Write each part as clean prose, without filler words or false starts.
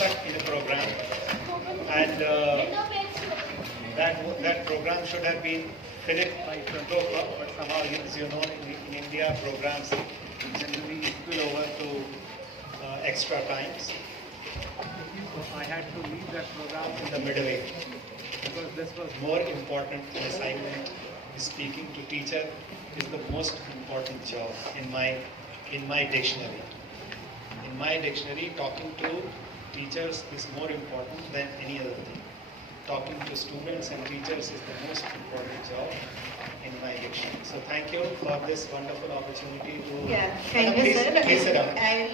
stuck in a program, and that program should have been finished by 12 o'clock, but somehow, as you know, in India, programs generally spill over to extra times. So I had to leave that program in the midway because this was more important an assignment. Speaking to teacher is the most important job in my dictionary. In my dictionary, talking to teachers is more important than any other thing. Talking to students and teachers is the most important job in my dictionary. So thank you for this wonderful opportunity to... Yeah, thank you, sir. Please sit down. I'll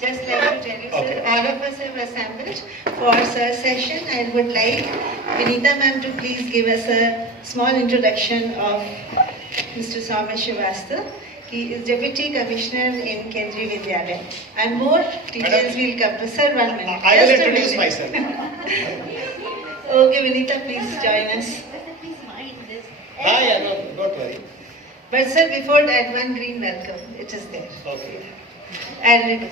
just like to tell you, Okay. sir, all of us have assembled for sir's session and would like Vinita ma'am to please give us a small introduction of Mr. Somit Shrivastava. He is Deputy Commissioner in Kendriya Vidyalaya. And more teachers will come to sir. 1 minute. I will Just a introduce minute. myself. Okay, Vinita, please join us. Yeah, no, don't worry. But sir, before that, one green welcome. It is there. Okay. And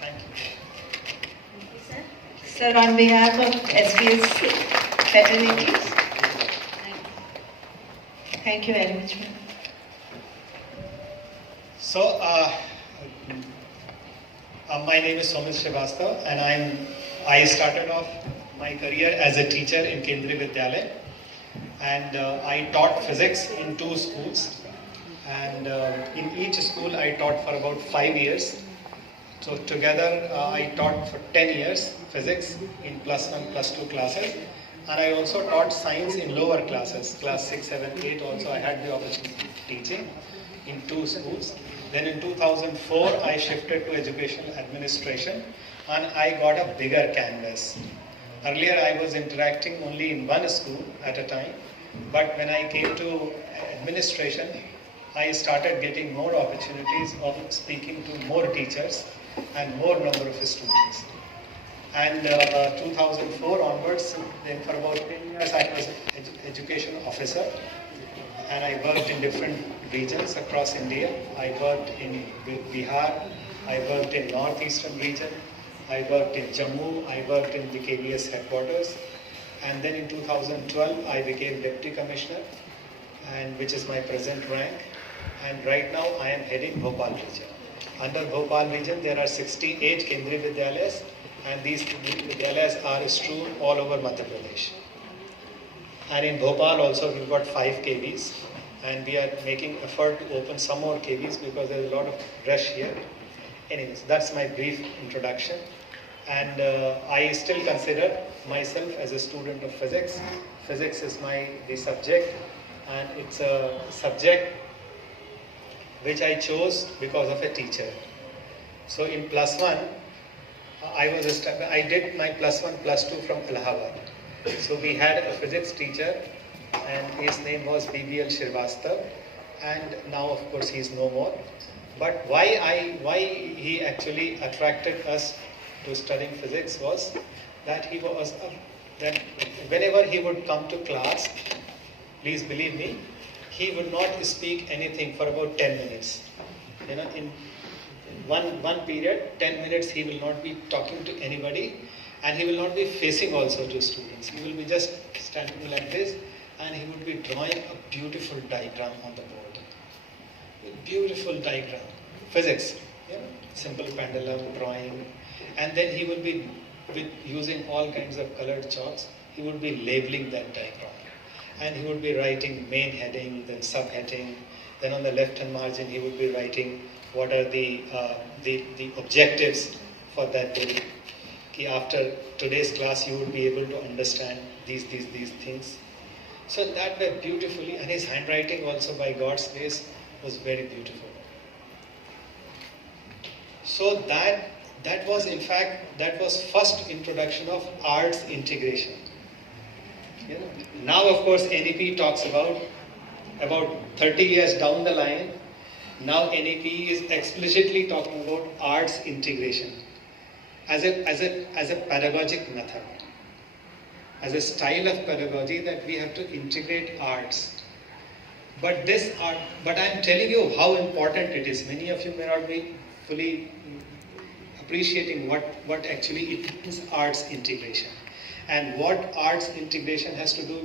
Thank you. sir, on behalf of SBS fraternities, thank you very much, ma'am. So, my name is Somit Shrivastava, and I started off my career as a teacher in Kendriya Vidyalaya, and I taught physics in 2 schools, and in each school I taught for about 5 years. So together I taught for 10 years physics in +1, +2 classes, and I also taught science in lower classes, class 6, 7, 8 also I had the opportunity of teaching in 2 schools. Then in 2004 I shifted to educational administration and I got a bigger canvas. Earlier I was interacting only in 1 school at a time, but when I came to administration I started getting more opportunities of speaking to more teachers and more number of students. And 2004 onwards, then for about 10 years I was an education officer, and I worked in different regions across India. I worked in Bihar, I worked in northeastern region, I worked in Jammu, I worked in the KVS headquarters, and then in 2012 I became Deputy Commissioner, and which is my present rank, and right now I am heading Bhopal region. Under Bhopal region there are 68 Kendriya Vidyalayas, and these Kendriya Vidyalayas are strewn all over Madhya Pradesh. And in Bhopal also we've got 5 KVs, and we are making effort to open some more KVs because there is a lot of rush here. Anyways, that's my brief introduction, and I still consider myself as a student of physics. Physics is the subject, and it's a subject which I chose because of a teacher. So in +1, I did my +1, +2 from Allahabad. So we had a physics teacher, and his name was BBL Shrivastava, and now of course he is no more. But why he actually attracted us to studying physics was that that whenever he would come to class, please believe me, he would not speak anything for about 10 minutes. You know, in one period, 10 minutes, he will not be talking to anybody, and he will not be facing also to students. He will be just standing like this, and he would be drawing a beautiful diagram on the board. A beautiful diagram. Physics, you know, simple pendulum drawing, and then he will be using all kinds of colored chalks. He would be labeling that diagram. And he would be writing main heading, then subheading, then on the left hand margin he would be writing what are the objectives for that day. Okay, after today's class you would be able to understand these things. So that way beautifully, and his handwriting also by God's grace was very beautiful. So that was in fact, that was first introduction of arts integration. You know, now of course NEP talks about 30 years down the line. Now NEP is explicitly talking about arts integration as a pedagogic method, as a style of pedagogy that we have to integrate arts. But I'm telling you how important it is. Many of you may not be fully appreciating what actually it is arts integration, and what arts integration has to do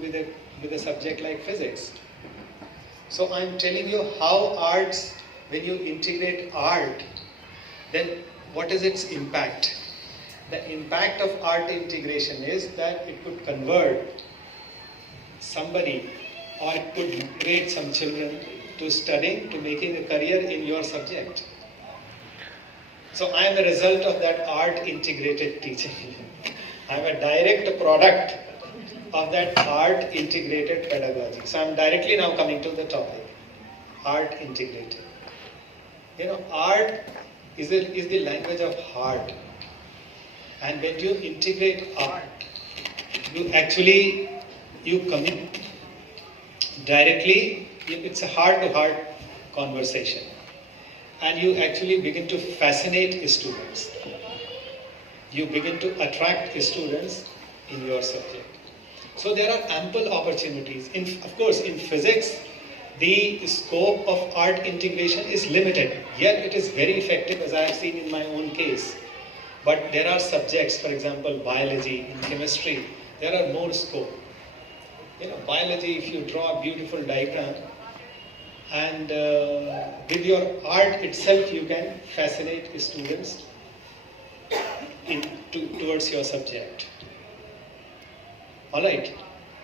with a subject like physics. So I'm telling you how arts, when you integrate art, then what is its impact? The impact of art integration is that it could convert somebody, or it could motivate some children to studying, to making a career in your subject. So I am a result of that art integrated teaching. I am a direct product of that art integrated pedagogy. So I am directly now coming to the topic, art integrated. Art is the language of heart. And when you integrate art, you commit directly, it's a heart-to-heart conversation. And you actually begin to fascinate students. You begin to attract students in your subject. So there are ample opportunities. Of course, in physics, the scope of art integration is limited, yet it is very effective, as I have seen in my own case. But there are subjects, for example, biology, in chemistry, there are more scope. Biology, if you draw a beautiful diagram, and with your art itself, you can fascinate students towards your subject. Alright,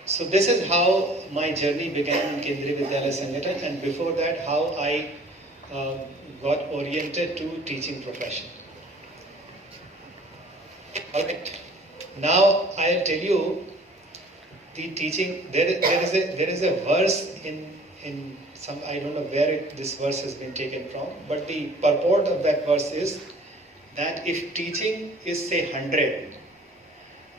so this is how my journey began in Kendriya Vidyalaya Sangathan, and before that, how I got oriented to teaching profession. Alright, now I'll tell you the teaching. There is a verse in some, I don't know where this verse has been taken from, but the purport of that verse is that if teaching is say 100,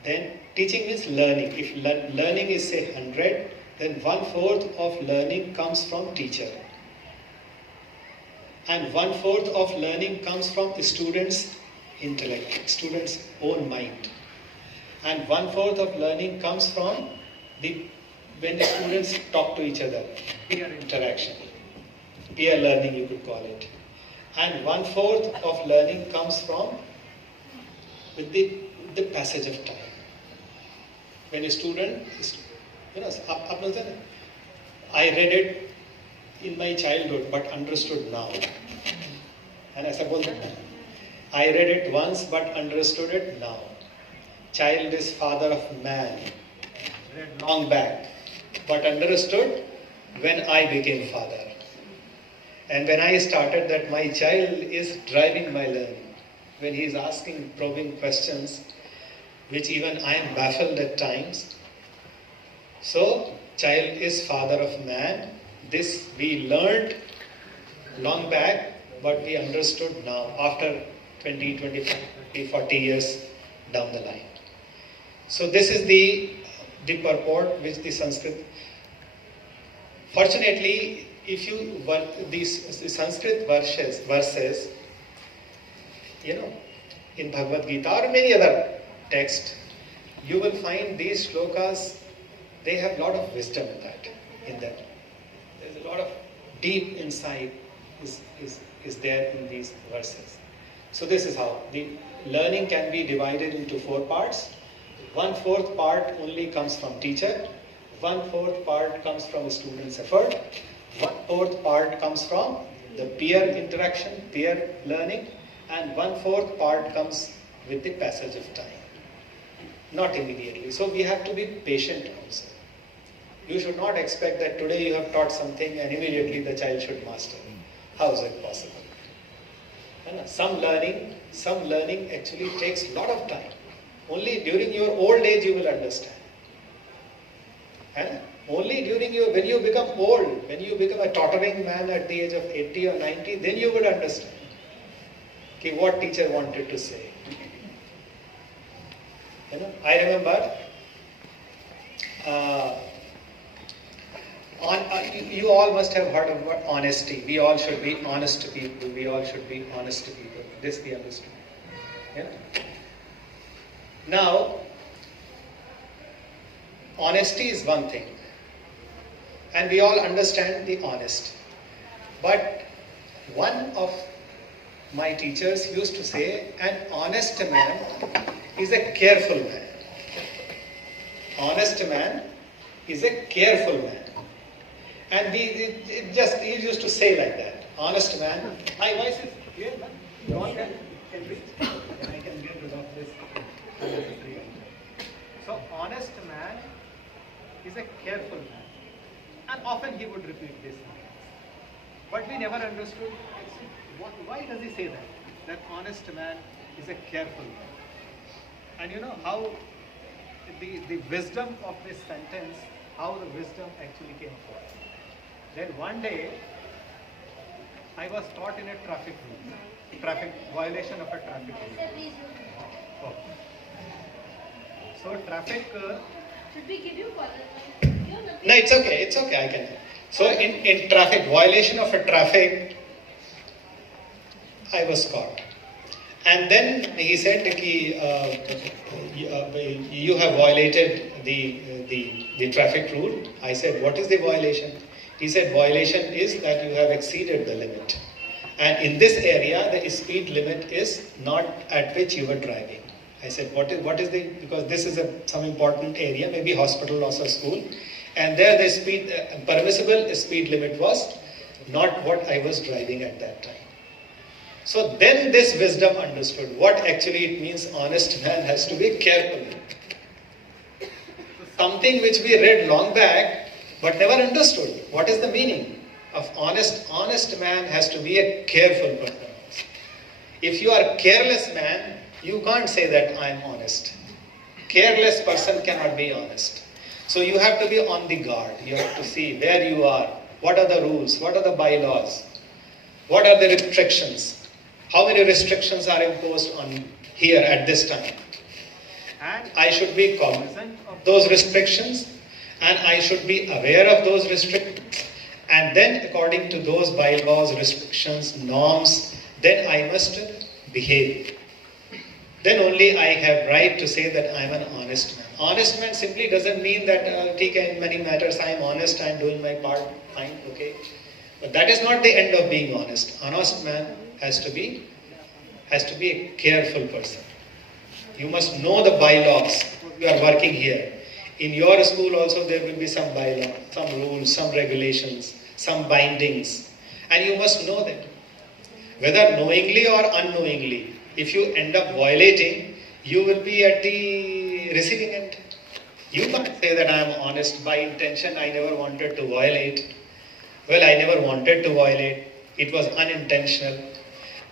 then teaching means learning. If learning is say 100, then 1/4 of learning comes from teacher, and 1/4 of learning comes from students' intellect, students' own mind, and 1/4 of learning comes from when the students talk to each other, peer interaction, peer learning you could call it, and 1/4 of learning comes from with the passage of time. When a student, I read it in my childhood but understood now. And as I read it once but understood it now. Child is father of man. Read long back but understood when I became father. And when I started that my child is driving my learning, when he is asking probing questions, which even I am baffled at times. So, child is father of man. This we learned long back, but we understood now, after 20, 25, 30, 40 years down the line. So this is the purport which the Sanskrit. Fortunately, if you the Sanskrit verses, in Bhagavad Gita or many other texts, you will find these shlokas, they have a lot of wisdom in them. There's a lot of deep insight is there in these verses. So this is how the learning can be divided into 4 parts. 1/4 part only comes from teacher, 1/4 part comes from student's effort, 1/4 part comes from the peer interaction, peer learning, and 1/4 part comes with the passage of time. Not immediately. So we have to be patient also. You should not expect that today you have taught something and immediately the child should master. How is it possible? Some learning actually takes a lot of time. Only during your old age you will understand. Only when you become old, when you become a tottering man at the age of 80 or 90, then you would understand what teacher wanted to say. I remember you all must have heard of what honesty. We all should be honest to people. We all should be honest to people. This we understand. Yeah? Now, honesty is one thing. and we all understand the honest. But one of my teachers used to say, an honest man is a careful man. Honest man is a careful man. And he used to say like that. Honest man. My voice is clear, man? You all can reach? And I can get rid of this. So, honest man is a careful man. And often he would repeat this. But we never understood why does he say that? That honest man is a careful man. And you know how the wisdom of this sentence, how the wisdom actually came forth. Then one day, I was caught in a traffic violation of a traffic rule. Oh. So traffic. Should we give you color? No, it's okay, I can. So in traffic, violation of a traffic, I was caught. And then he said, you have violated the traffic rule. I said, what is the violation? He said, violation is that you have exceeded the limit. And in this area, the speed limit is not at which you were driving. I said, what is the, because this is some important area, maybe hospital or school. And there the permissible speed limit was not what I was driving at that time. So then this wisdom understood what actually it means honest man has to be careful. Something which we read long back but never understood. What is the meaning of honest? Honest man has to be a careful person. If you are a careless man, you can't say that I am honest. Careless person cannot be honest. So you have to be on the guard. You have to see where you are. What are the rules? What are the bylaws? What are the restrictions? How many restrictions are imposed on here at this time? And I should be cognizant of those restrictions, and I should be aware of those restrictions. And then according to those bylaws, restrictions, norms, then I must behave. Then only I have right to say that I am an honest man. Honest man simply doesn't mean that in many matters I am honest, I am doing my part, fine, okay. But that is not the end of being honest. Honest man has to be a careful person. You must know the bylaws. You are working here. In your school also there will be some bylaws, some rules, some regulations, some bindings. And you must know them. Whether knowingly or unknowingly, if you end up violating, you will be at the receiving end. You can't say that I am honest by intention, I never wanted to violate. Well, I never wanted to violate. It was unintentional.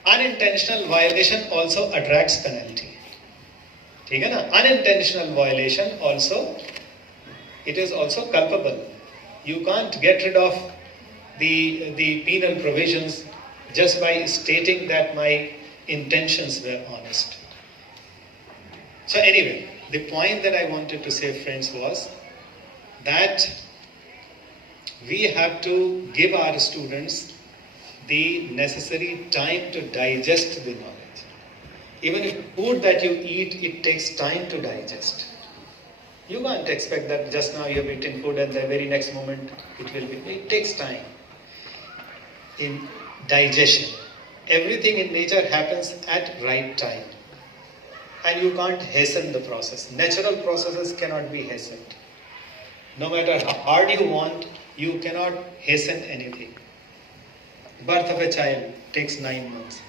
Unintentional violation also attracts penalty. Unintentional violation also, it is also culpable. You can't get rid of the penal provisions just by stating that my intentions were honest. So anyway, the point that I wanted to say, friends, was that we have to give our students the necessary time to digest the knowledge. Even if food that you eat, it takes time to digest. You can't expect that just now you have eaten food and the very next moment it will be. It takes time in digestion. Everything in nature happens at right time. And you can't hasten the process. Natural processes cannot be hastened. No matter how hard you want, you cannot hasten anything. Birth of a child takes 9 months.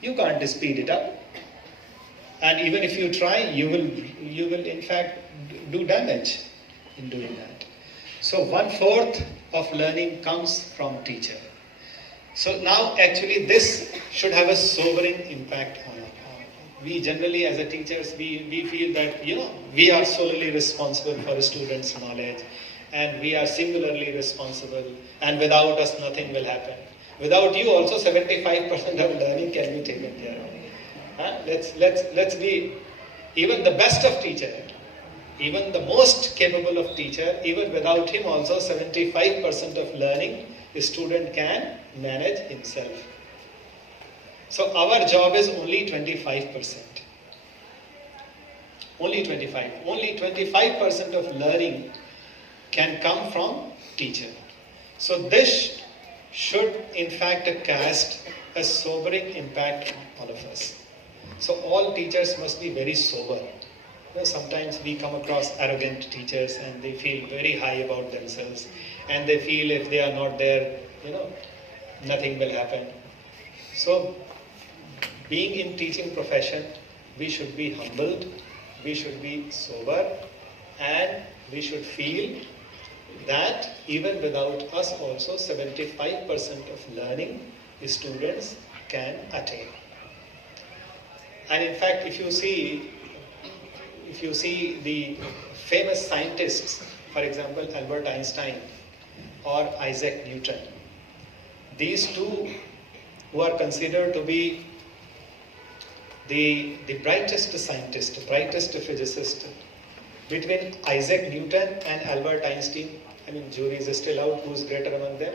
You can't speed it up. And even if you try, you will in fact do damage in doing that. So 1/4 of learning comes from teacher. So now actually this should have a sobering impact on us. We generally as a teachers, we feel that we are solely responsible for a student's knowledge, and we are singularly responsible, and without us nothing will happen. Without you also 75% of learning can be taken care of. Let's be even the best of teacher, even the most capable of teacher, even without him also 75% of learning the student can manage himself. So our job is only 25%. Only 25%. Only 25% of learning can come from teacher. So this should in fact cast a sobering impact on all of us. So all teachers must be very sober. Sometimes we come across arrogant teachers and they feel very high about themselves and they feel if they are not there, nothing will happen. So being in teaching profession, we should be humbled, we should be sober, and we should feel that even without us also 75% of learning students can attain. And in fact, if you see the famous scientists, for example, Albert Einstein or Isaac Newton, these two who are considered to be the brightest scientist, brightest physicist, between Isaac Newton and Albert Einstein, jury is still out who is greater among them,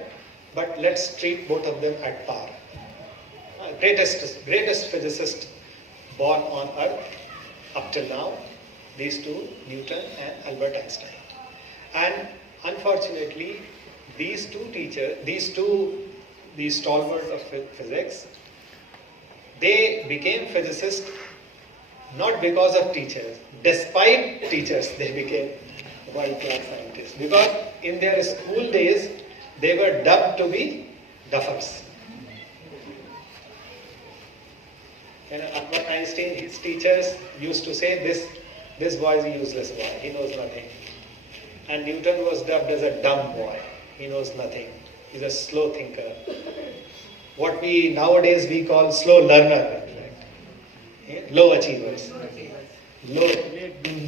but let's treat both of them at par. Greatest physicist born on earth up till now, these two, Newton and Albert Einstein. And unfortunately, these stalwarts of physics, they became physicists not because of teachers. Despite teachers, they became world-class scientists. Because in their school days, they were dubbed to be duffers. Albert Einstein, his teachers used to say, this boy is a useless boy, he knows nothing. And Newton was dubbed as a dumb boy, he knows nothing, he's a slow thinker. What nowadays we call slow learner, right? Low achievers, low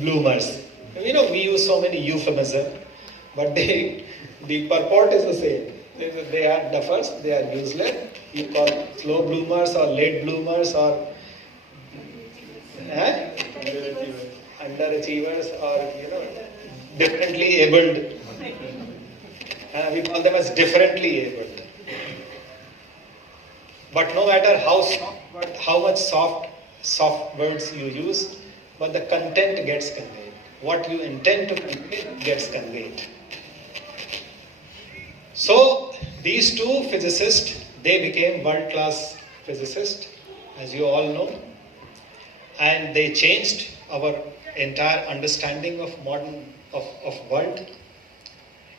bloomers. We use so many euphemisms, but the purport is the same. They are duffers, they are useless. You call slow bloomers or late bloomers or underachievers or differently abled. We call them as differently abled. But no matter how much soft words you use, but the content gets conveyed. What you intend to convey gets conveyed. So these two physicists, they became world-class physicists, as you all know, and they changed our entire understanding of world.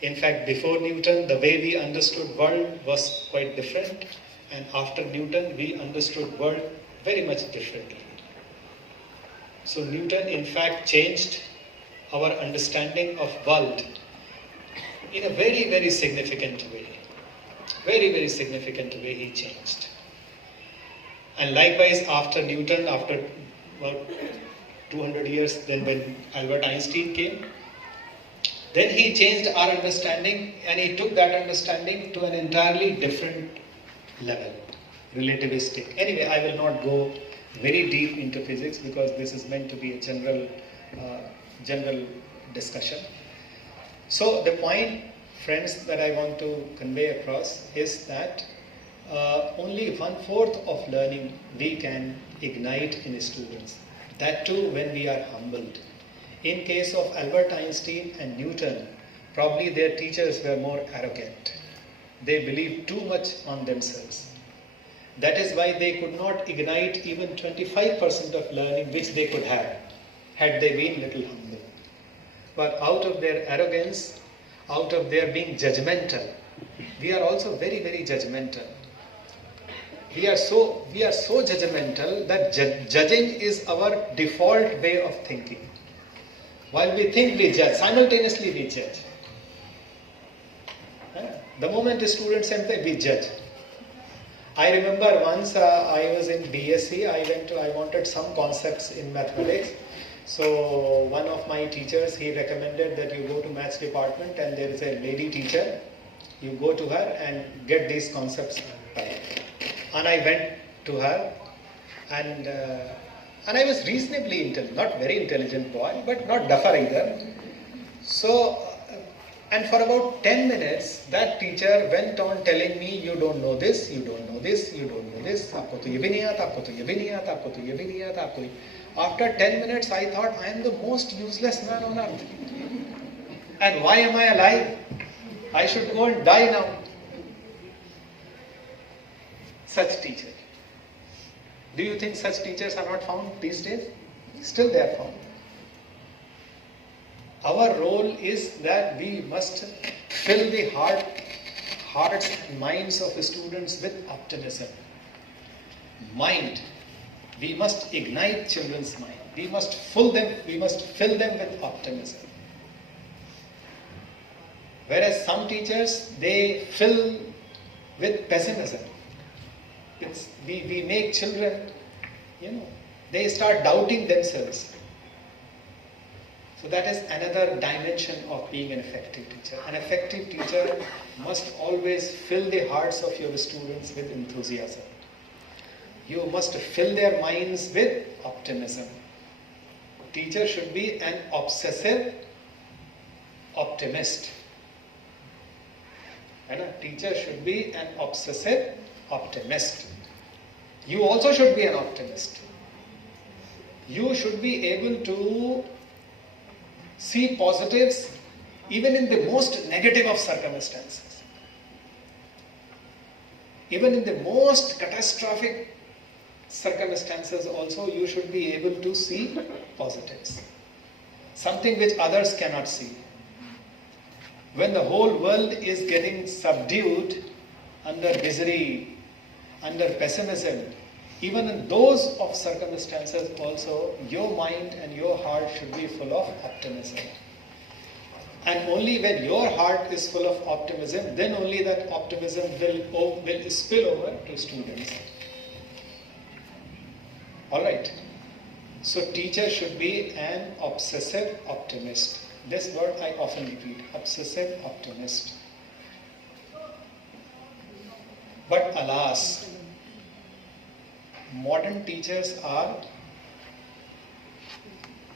In fact, before Newton, the way we understood world was quite different, and after Newton, we understood world very much differently. So Newton, in fact, changed our understanding of world in a very, very significant way. Very, very significant way he changed. And likewise, after Newton, after about 200 years, then when Albert Einstein came, then he changed our understanding and he took that understanding to an entirely different level, relativistic. Anyway, I will not go very deep into physics because this is meant to be a general discussion. So the point, friends, that I want to convey across is that only 1/4 of learning we can ignite in students. That too when we are humbled. In case of Albert Einstein and Newton, probably their teachers were more arrogant. They believed too much on themselves. That is why they could not ignite even 25% of learning which they could have had they been little humble. But out of their arrogance, out of their being judgmental, we are also very, very judgmental. We are so judgmental that judging is our default way of thinking. While we think, we judge. Simultaneously we judge. The moment the students enter, we judge. I remember once I was in BSc, I wanted some concepts in mathematics. So one of my teachers, he recommended that you go to maths department and there is a lady teacher. You go to her and get these concepts. And I went to her and I was reasonably intelligent, not very intelligent boy, but not duffer either. So, and for about 10 minutes, that teacher went on telling me, you don't know this, you don't know this, you don't know this, aapko to ye bhi nahi aata, aapko to ye bhi nahi aata, aapko to ye bhi nahi aata, After 10 minutes, I thought, I am the most useless man on earth. And why am I alive? I should go and die now. Such teacher. Do you think such teachers are not found these days? Still they are found. Our role is that we must fill the hearts and minds of the students with optimism. Mind. We must ignite children's mind. We must fill them with optimism. Whereas some teachers, they fill with pessimism. We make children, they start doubting themselves. So that is another dimension of being an effective teacher. An effective teacher must always fill the hearts of your students with enthusiasm. You must fill their minds with optimism. Teacher should be an obsessive optimist. And a teacher should be an obsessive optimist. You also should be an optimist. You should be able to see positives even in the most negative of circumstances. Even in the most catastrophic circumstances also you should be able to see positives. Something which others cannot see. When the whole world is getting subdued under misery, under pessimism, even in those of circumstances also, your mind and your heart should be full of optimism. And only when your heart is full of optimism, then only that optimism will spill over to students. Alright. So teacher should be an obsessive optimist. This word I often repeat, obsessive optimist. But alas, modern teachers are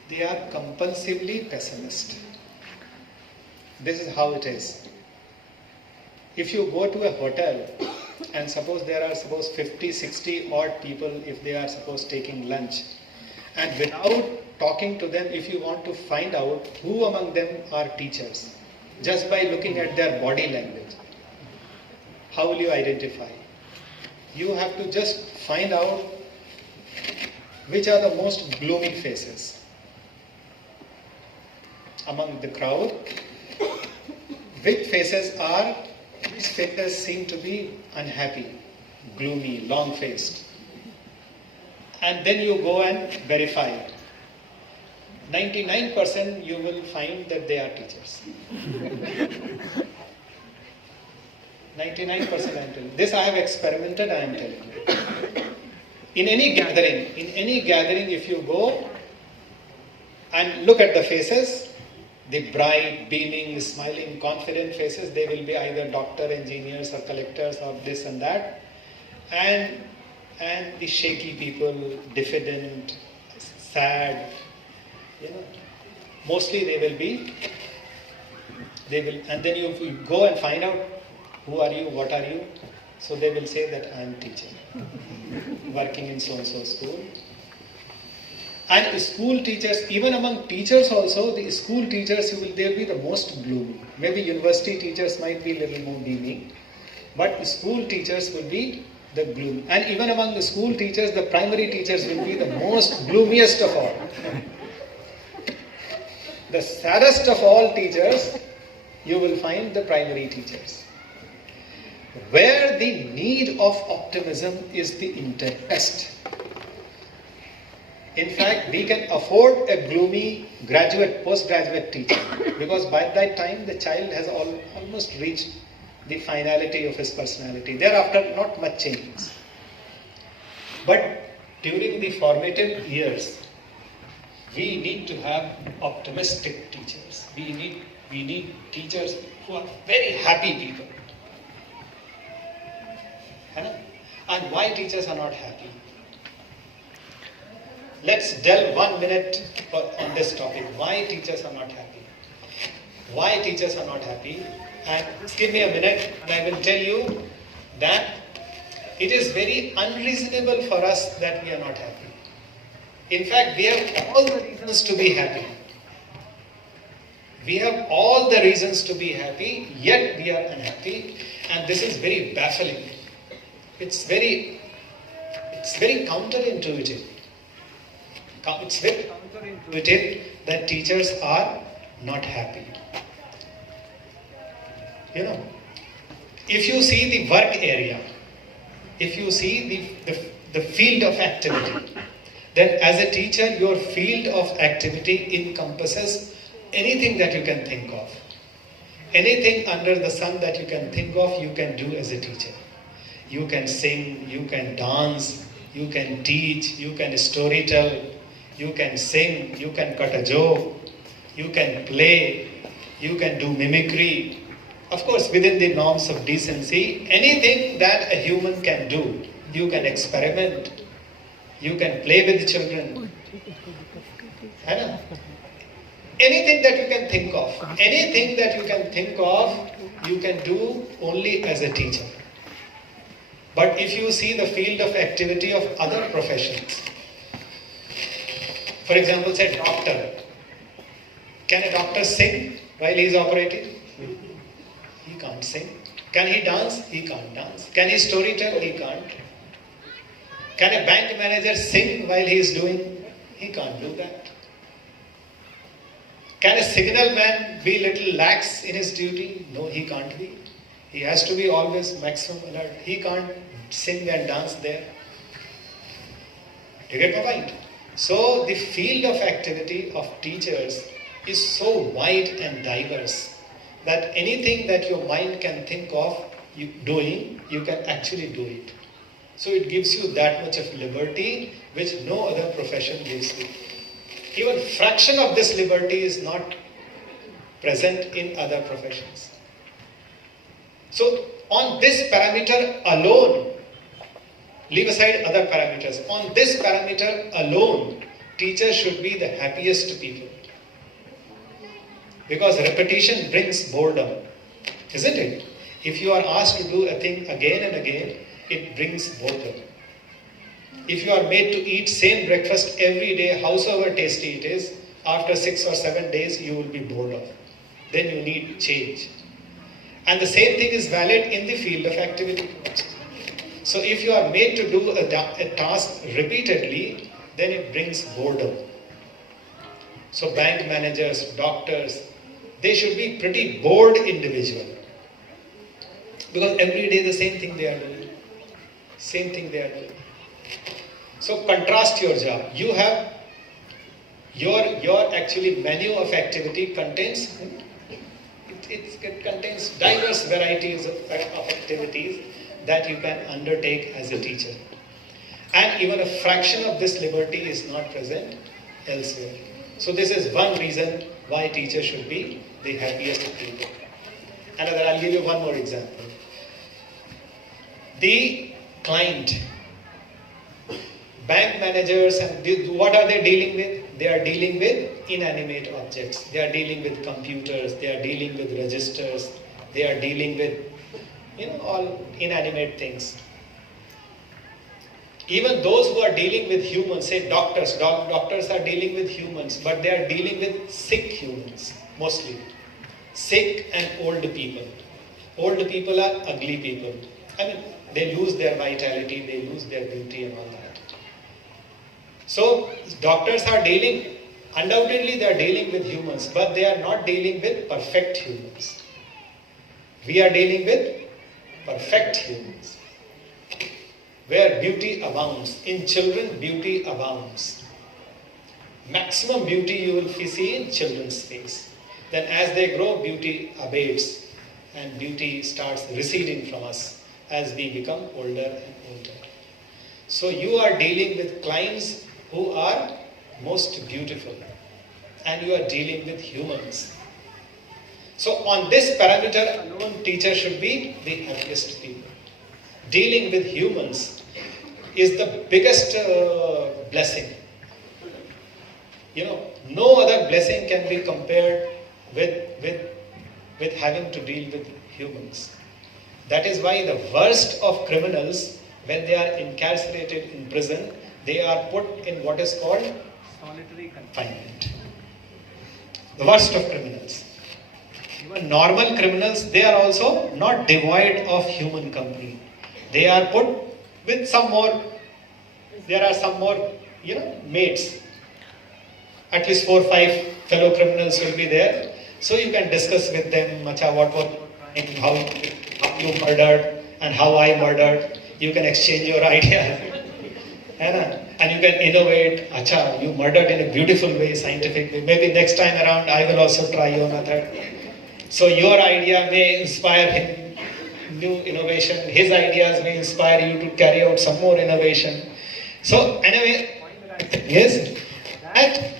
compulsively pessimist. This is how it is. If you go to a hotel and suppose there are 50, 60 odd people if they are taking lunch, and without talking to them, if you want to find out who among them are teachers, just by looking at their body language, how will you identify? You have to just find out which are the most gloomy faces among the crowd, which faces seem to be unhappy, gloomy, long-faced. And then you go and verify it. 99% you will find that they are teachers. 99% I am telling you. This I have experimented, I am telling you. In any gathering if you go and look at the faces, the bright, beaming, smiling, confident faces, they will be either doctor, engineers or collectors or this and that. And the shaky people, diffident, sad, mostly they will, and then you go and find out who are you, what are you. So they will say that I am teacher, working in so-and-so school. And school teachers, even among teachers also, the school teachers, they'll be the most gloomy. Maybe university teachers might be a little more beaming, but school teachers will be the gloom. And even among the school teachers, the primary teachers will be the most gloomiest of all. The saddest of all teachers, you will find the primary teachers. Where the need of optimism is the interest. In fact, we can afford a gloomy graduate, postgraduate teacher, because by that time the child has almost reached the finality of his personality. Thereafter, not much changes. But during the formative years, we need to have optimistic teachers. We need teachers who are very happy people. And why teachers are not happy? Let's delve 1 minute on this topic. Why teachers are not happy? Why teachers are not happy? And just give me a minute and I will tell you that it is very unreasonable for us that we are not happy. In fact, we have all the reasons to be happy. We have all the reasons to be happy, yet we are unhappy, and this is very baffling. It's very counterintuitive. It's very counterintuitive that teachers are not happy. You know, if you see the work area, if you see the field of activity, then as a teacher, your field of activity encompasses anything that you can think of. Anything under the sun that you can think of, you can do as a teacher. You can sing, you can dance, you can teach, you can storytell, you can sing, you can cut a joke, you can play, you can do mimicry. Of course, within the norms of decency, anything that a human can do, you can experiment, you can play with children. I know. Anything that you can think of, you can do only as a teacher. But if you see the field of activity of other professions, for example, say doctor. Can a doctor sing while he is operating? He can't sing. Can he dance? He can't dance. Can he storytell? He can't. Can a bank manager sing while he is doing? He can't do that. Can a signal man be little lax in his duty? No, he can't be. He has to be always maximum alert. He can't sing and dance there. You get my point? So the field of activity of teachers is so wide and diverse that anything that your mind can think of doing, you can actually do it. So it gives you that much of liberty which no other profession gives you. Even fraction of this liberty is not present in other professions. So on this parameter alone, leave aside other parameters. On this parameter alone, teachers should be the happiest people. Because repetition brings boredom, isn't it? If you are asked to do a thing again and again, it brings boredom. If you are made to eat same breakfast every day, howsoever tasty it is, after 6 or 7 days, you will be bored of. Then you need change. And the same thing is valid in the field of activity. So if you are made to do a task repeatedly, then it brings boredom. So bank managers, doctors, they should be pretty bored individual. Because every day the same thing they are doing. Same thing they are doing. So contrast your job. You have your actually menu of activity contains it contains diverse varieties of activities that you can undertake as a teacher. And even a fraction of this liberty is not present elsewhere. So this is one reason why teachers should be the happiest people. Another, I'll give you one more example. The client, bank managers, and what are they dealing with? They are dealing with inanimate objects. They are dealing with computers. They are dealing with registers. They are dealing with, all inanimate things. Even those who are dealing with humans, say doctors. Doctors are dealing with humans, but they are dealing with sick humans, mostly. Sick and old people. Old people are ugly people. They lose their vitality, they lose their beauty and all that. So, doctors are undoubtedly they are dealing with humans, but they are not dealing with perfect humans. We are dealing with perfect humans, where beauty abounds. In children, beauty abounds. Maximum beauty you will see in children's face. Then as they grow, beauty abates and beauty starts receding from us as we become older and older. So you are dealing with clients who are most beautiful, and you are dealing with humans. So on this parameter alone, teacher should be the happiest people. Dealing with humans is the biggest blessing. No other blessing can be compared with having to deal with humans. That is why the worst of criminals, when they are incarcerated in prison, they are put in what is called solitary confinement. The worst of criminals. Even normal criminals, they are also not devoid of human company. They are put with some more, there are some more, mates. At least 4 or 5 fellow criminals will be there. So you can discuss with them, Macha, what was how you murdered and how I murdered. You can exchange your ideas. And you can innovate. Acha, you murdered in a beautiful way, scientific way. Maybe next time around I will also try your method. So your idea may inspire him new innovation. His ideas may inspire you to carry out some more innovation. So anyway, yes, that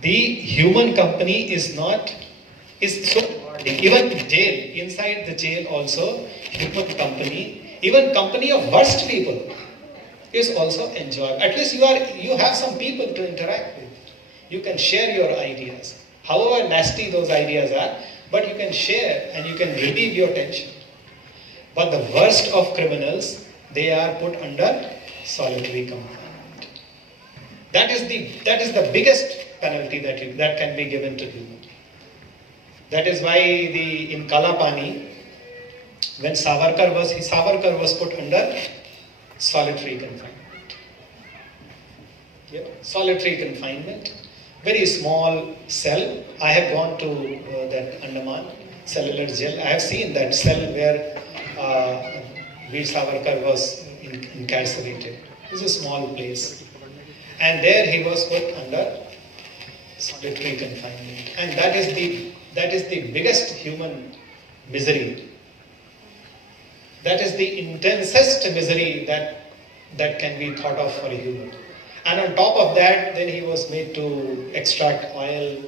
the human company is so even jail, inside the jail also, human company, even company of worst people is also enjoyable. At least you have some people to interact with. You can share your ideas. However nasty those ideas are, but you can share and you can relieve your tension. But the worst of criminals, they are put under solitary confinement. That is the biggest penalty that can be given to you. That is why in Kalapani, when Savarkar was put under solitary confinement. Yeah, solitary confinement. Very small cell. I have gone to that Andaman cellular jail. I have seen that cell where Veer Savarkar was incarcerated. It's a small place. And there he was put under solitary confinement. And that is the biggest human misery. That is the intensest misery that can be thought of for a human. And on top of that, then he was made to extract oil,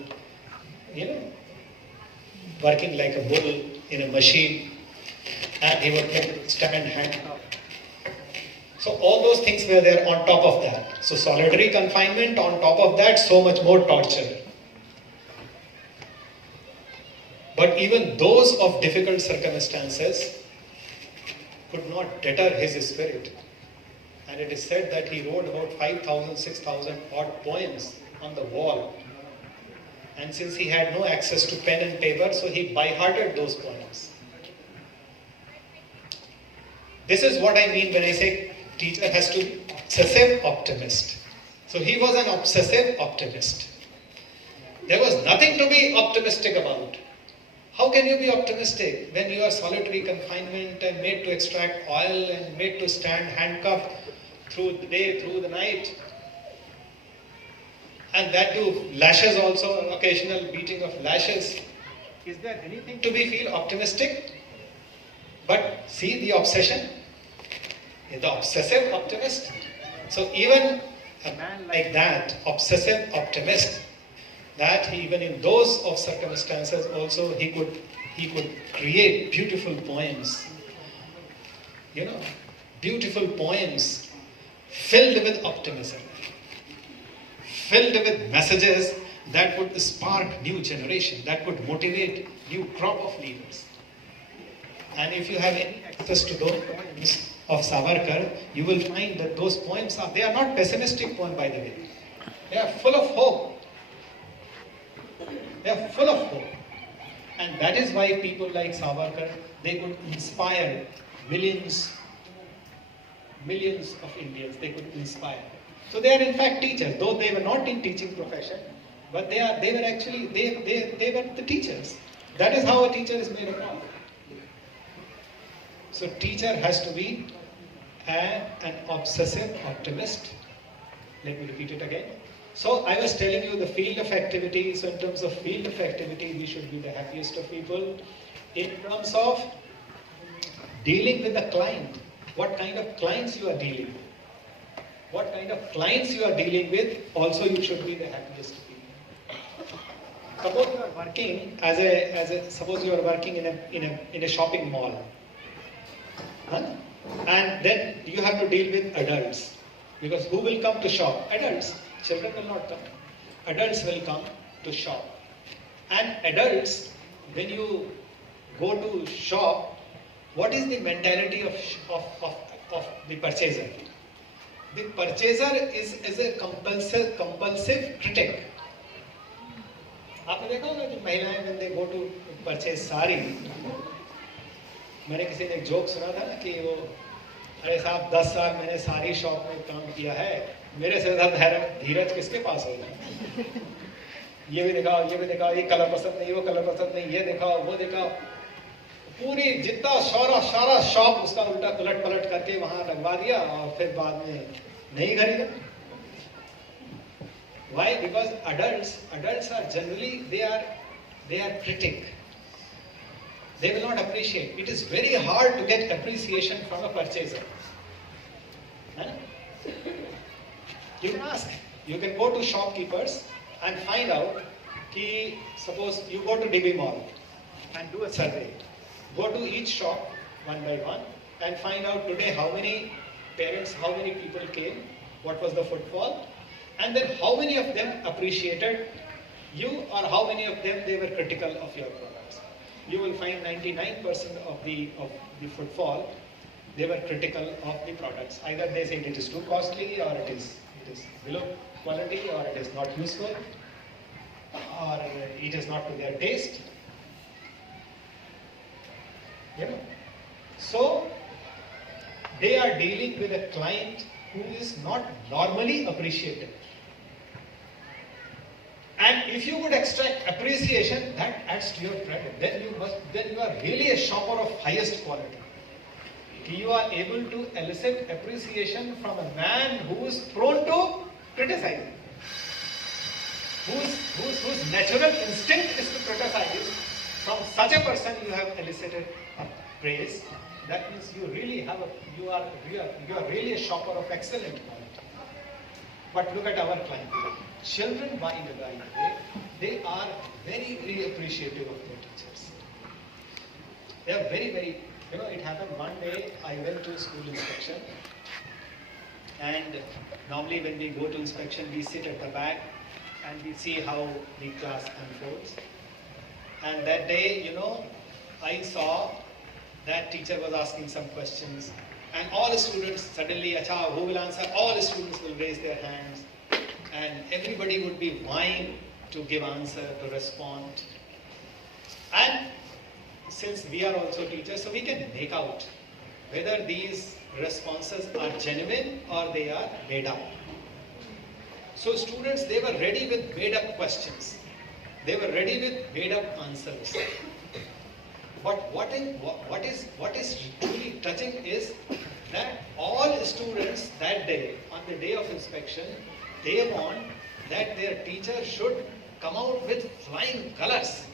working like a bull in a machine. And he was made to stand handcuffed. So all those things were there on top of that. So solitary confinement, on top of that, so much more torture. But even those of difficult circumstances could not deter his spirit. And it is said that he wrote about 5,000, 6,000 odd poems on the wall. And since he had no access to pen and paper, so he by-hearted those poems. This is what I mean when I say teacher has to be obsessive optimist. So he was an obsessive optimist. There was nothing to be optimistic about. How can you be optimistic when you are solitary confinement and made to extract oil and made to stand handcuffed through the day, through the night? And that too, lashes also, occasional beating of lashes. Is there anything to be feel optimistic? But see the obsession, the obsessive optimist. So even a man like that, obsessive optimist, that even in those of circumstances also he could create beautiful poems. Beautiful poems filled with optimism, filled with messages that would spark new generation, that would motivate new crop of leaders. And if you have any access to those poems of Savarkar, you will find that those poems they are not pessimistic poems, by the way. They are full of hope. They are full of hope. And that is why people like Savarkar, they could inspire millions of Indians. They could inspire. So they are in fact teachers, though they were not in teaching profession, but they were actually the teachers. That is how a teacher is made of. So teacher has to be an obsessive optimist. Let me repeat it again. So I was telling you the field of activity. So in terms of field of activity, we should be the happiest of people. In terms of dealing with the client, what kind of clients you are dealing with, what kind of clients you are dealing with, also you should be the happiest of people. Suppose you are working suppose you are working in a shopping mall, and then you have to deal with adults, because who will come to shop? Adults. Children will not come. Adults will come to shop. And adults, when you go to shop, what is the mentality of the purchaser? The purchaser is a compulsive critic. आपने देखा होगा कि महिलाएं when they go to purchase sari, मैंने किसी ने एक joke सुना था ना कि वो अरे साहब 10 साल मैंने सारी शॉप में काम किया है, मेरे से ज्यादा धीरज किसके पास होगा। ये भी दिखाओ, ये भी दिखाओ, ये कलर पसंद नहीं, वो कलर पसंद नहीं, ये दिखाओ, वो दिखाओ, पूरी जितना सारा शॉप उसका उल्टा पलट करके वहां लगवा दिया और फिर बाद में नहीं खरीदा। Why? Because adults are generally they are critic. They will not appreciate. It is very hard to get appreciation from a purchaser. You can ask. You can go to shopkeepers and find out. Ki, suppose you go to DB Mall and do a survey. Go to each shop one by one and find out today how many parents, how many people came, what was the footfall, and then how many of them appreciated you or how many of them they were critical of your products. You will find 99% of the footfall they were critical of the products. Either they said it is too costly, or it is below quality, or it is not useful, or it is not to their taste. You know, so they are dealing with a client who is not normally appreciated. And if you would extract appreciation, that adds to your credit. Then you are really a shopper of highest quality. You are able to elicit appreciation from a man who is prone to criticizing, whose natural instinct is to criticize. From such a person you have elicited praise. That means you are really a shopper of excellent quality. But look at our client. Children buying a guide, they are very, very appreciative of their teachers. They are very, very, it happened one day I went to school inspection, and normally when we go to inspection we sit at the back and we see how the class unfolds. And that day, I saw that teacher was asking some questions, and all the students suddenly, acha, who will answer? All the students will raise their hands, and everybody would be vying to give answer, to respond. And since we are also teachers, so we can make out whether these responses are genuine or they are made up. So students, they were ready with made up questions. They were ready with made up answers. But what is truly touching is that all students that day, on the day of inspection, they want that their teacher should come out with flying colors.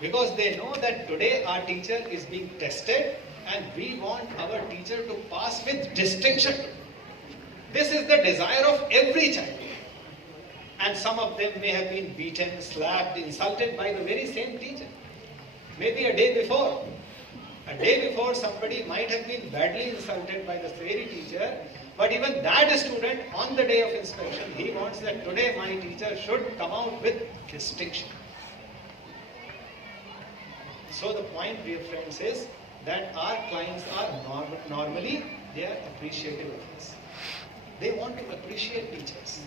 Because they know that today our teacher is being tested and we want our teacher to pass with distinction. This is the desire of every child. And some of them may have been beaten, slapped, insulted by the very same teacher. Maybe a day before. A day before somebody might have been badly insulted by the very teacher, but even that student on the day of inspection, he wants that today my teacher should come out with distinction. So the point, dear friends, is that our clients are normally, they are appreciative of this. They want to appreciate teachers.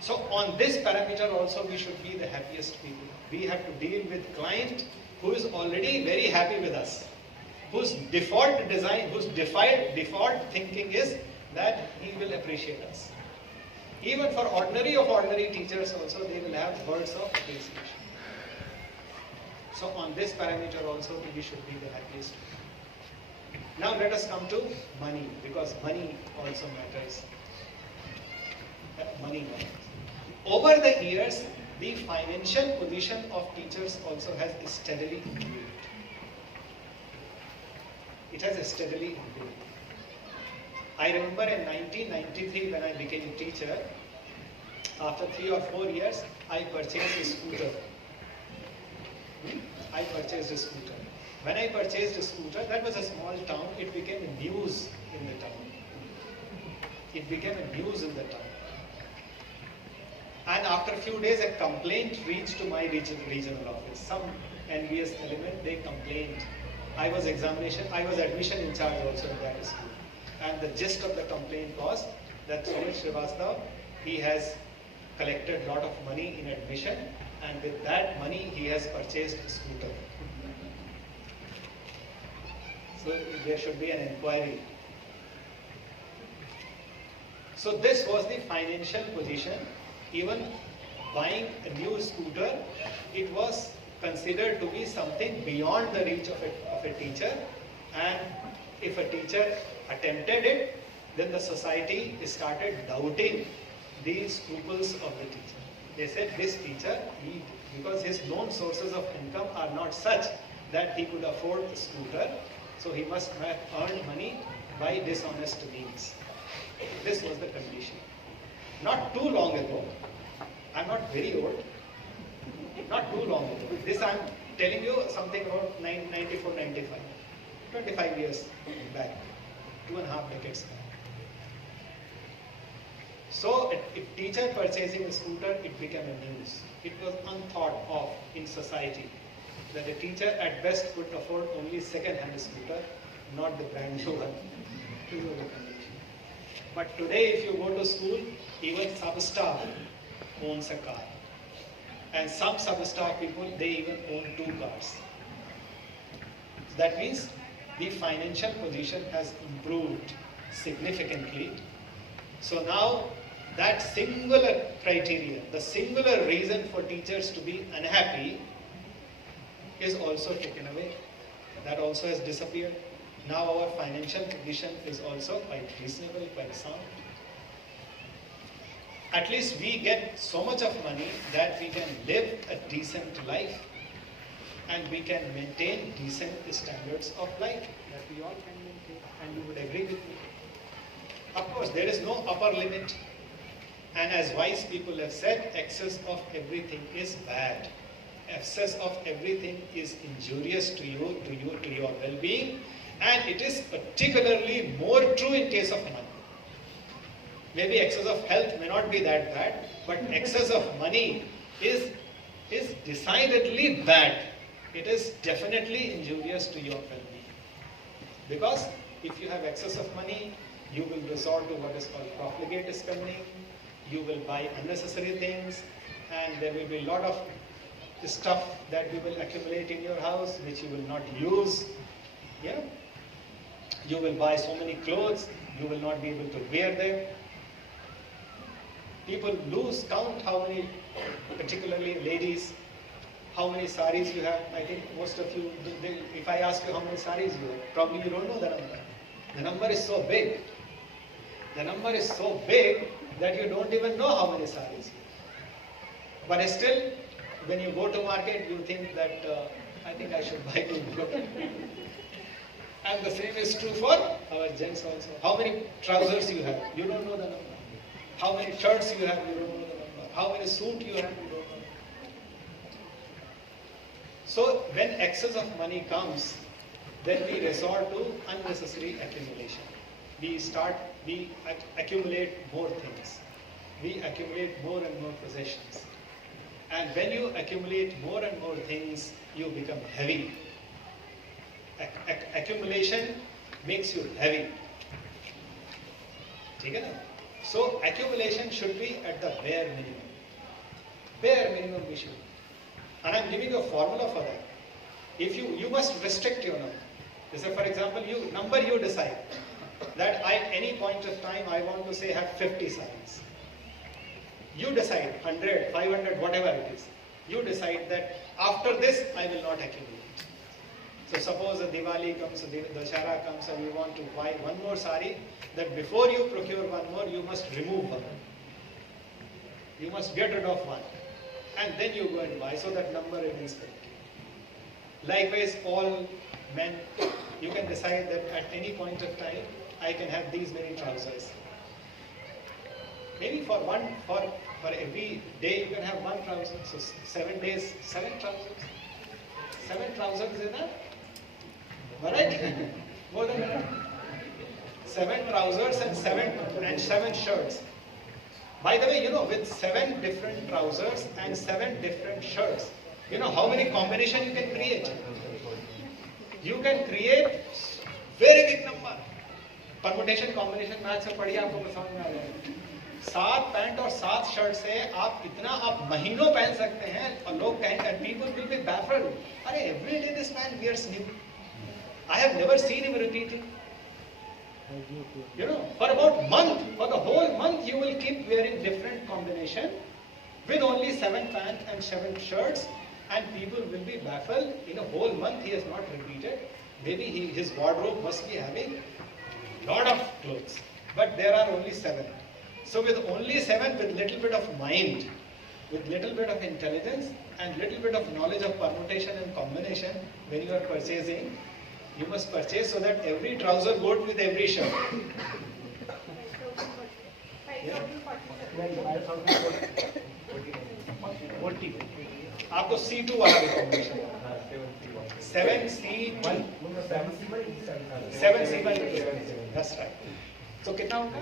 So on this parameter also we should be the happiest people. We have to deal with client who is already very happy with us, whose default design, whose default thinking is that he will appreciate us. Even for ordinary teachers also, they will have words of appreciation. So on this parameter also we should be the happiest. Now let us come to money, because money also matters. Money matters. Over the years, the financial position of teachers also has steadily improved. It has steadily improved. I remember in 1993 when I became a teacher, after 3 or 4 years, I purchased a scooter. When I purchased a scooter, that was a small town, it became a news in the town. And after a few days, a complaint reached to my regional office. Some envious element, they complained. I was admission in charge also in that school. And the gist of the complaint was that Somit Shrivastava, he has collected a lot of money in admission, and with that money he has purchased a scooter. So there should be an inquiry. So this was the financial position. Even buying a new scooter, it was considered to be something beyond the reach of a teacher, and if a teacher attempted it, then the society started doubting the scruples of the teacher. They said this teacher, because his known sources of income are not such that he could afford a scooter, so he must have earned money by dishonest means. This was the condition. Not too long ago, I'm not very old, not too long ago, this I'm telling you something about 94, 95, 25 years back, 2.5 decades back. So if teacher purchasing a scooter, it became a news. It was unthought of in society that a teacher at best could afford only second-hand scooter, not the brand new one. But today if you go to school, even sub-staff owns a car. And some sub-staff people, they even own 2 cars. That means the financial position has improved significantly. So now that singular criteria, the singular reason for teachers to be unhappy is also taken away. That also has disappeared. Now our financial condition is also quite reasonable, quite sound. At least we get so much of money that we can live a decent life and we can maintain decent standards of life that we all can maintain, and you would agree with me. Of course, there is no upper limit, and as wise people have said, excess of everything is bad. Excess of everything is injurious to you, to your well-being, and it is particularly more true in case of money. Maybe excess of health may not be that bad, but excess of money is decidedly bad. It is definitely injurious to your well-being. Because if you have excess of money, you will resort to what is called profligate spending, you will buy unnecessary things, and there will be a lot of stuff that you will accumulate in your house which you will not use. Yeah? You will buy so many clothes, you will not be able to wear them. People lose count how many, particularly ladies, how many saris you have. I think most of you, if I ask you how many saris you have, probably you don't know the number. The number is so big. The number is so big that you don't even know how many saris you have. But still, when you go to market, you think that I think I should buy 2 more. And the same is true for our gents also. How many trousers you have? You don't know the number. How many shirts you have? You don't know the number. How many suits you have? You don't know. So when excess of money comes, then we resort to unnecessary accumulation. We accumulate more things. We accumulate more and more possessions. And when you accumulate more and more things, you become heavy. Accumulation makes you heavy. Okay? So accumulation should be at the bare minimum. Bare minimum we should. And I'm giving you a formula for that. If you must restrict your number. So for example, you decide that at any point of time I want to say have 50 saris. You decide 100, 500, whatever it is. You decide that after this I will not accumulate. So suppose a Diwali comes, a Dashara comes, and you want to buy one more sari, that before you procure one more, you must remove one. You must get rid of one. And then you go and buy, so that number remains 50. Likewise, all men, you can decide that at any point of time, I can have these many trousers. Maybe for every day you can have 1 trouser. So 7 days, 7 trousers. 7 trousers is enough? Alright? More than enough. 7 trousers and 7 shirts. By the way, with 7 different trousers and 7 different shirts, how many combinations you can create? You can create very big number. Permutation, combination, maths, and padhiya, aapko samajh mein aa jayega. 7 pant और 7 shirt से आप इतना आप महीनों पहन सकते हैं और लोग कहेंगे people will be baffled. अरे every day this man wears new. I have never seen him repeating. You know, for about month, for the whole month, you will keep wearing different combination with only 7 pants and 7 shirts, and people will be baffled. In a whole month, he has not repeated. Maybe his wardrobe must be having lot of clothes, but there are only 7. So with only 7, with little bit of mind, with little bit of intelligence, and little bit of knowledge of permutation and combination, when you are purchasing, you must purchase so that every trouser goes with every shirt. Yeah. आपको C2 वाला भी combination 7C1 7C1 that's right. तो कितना होगा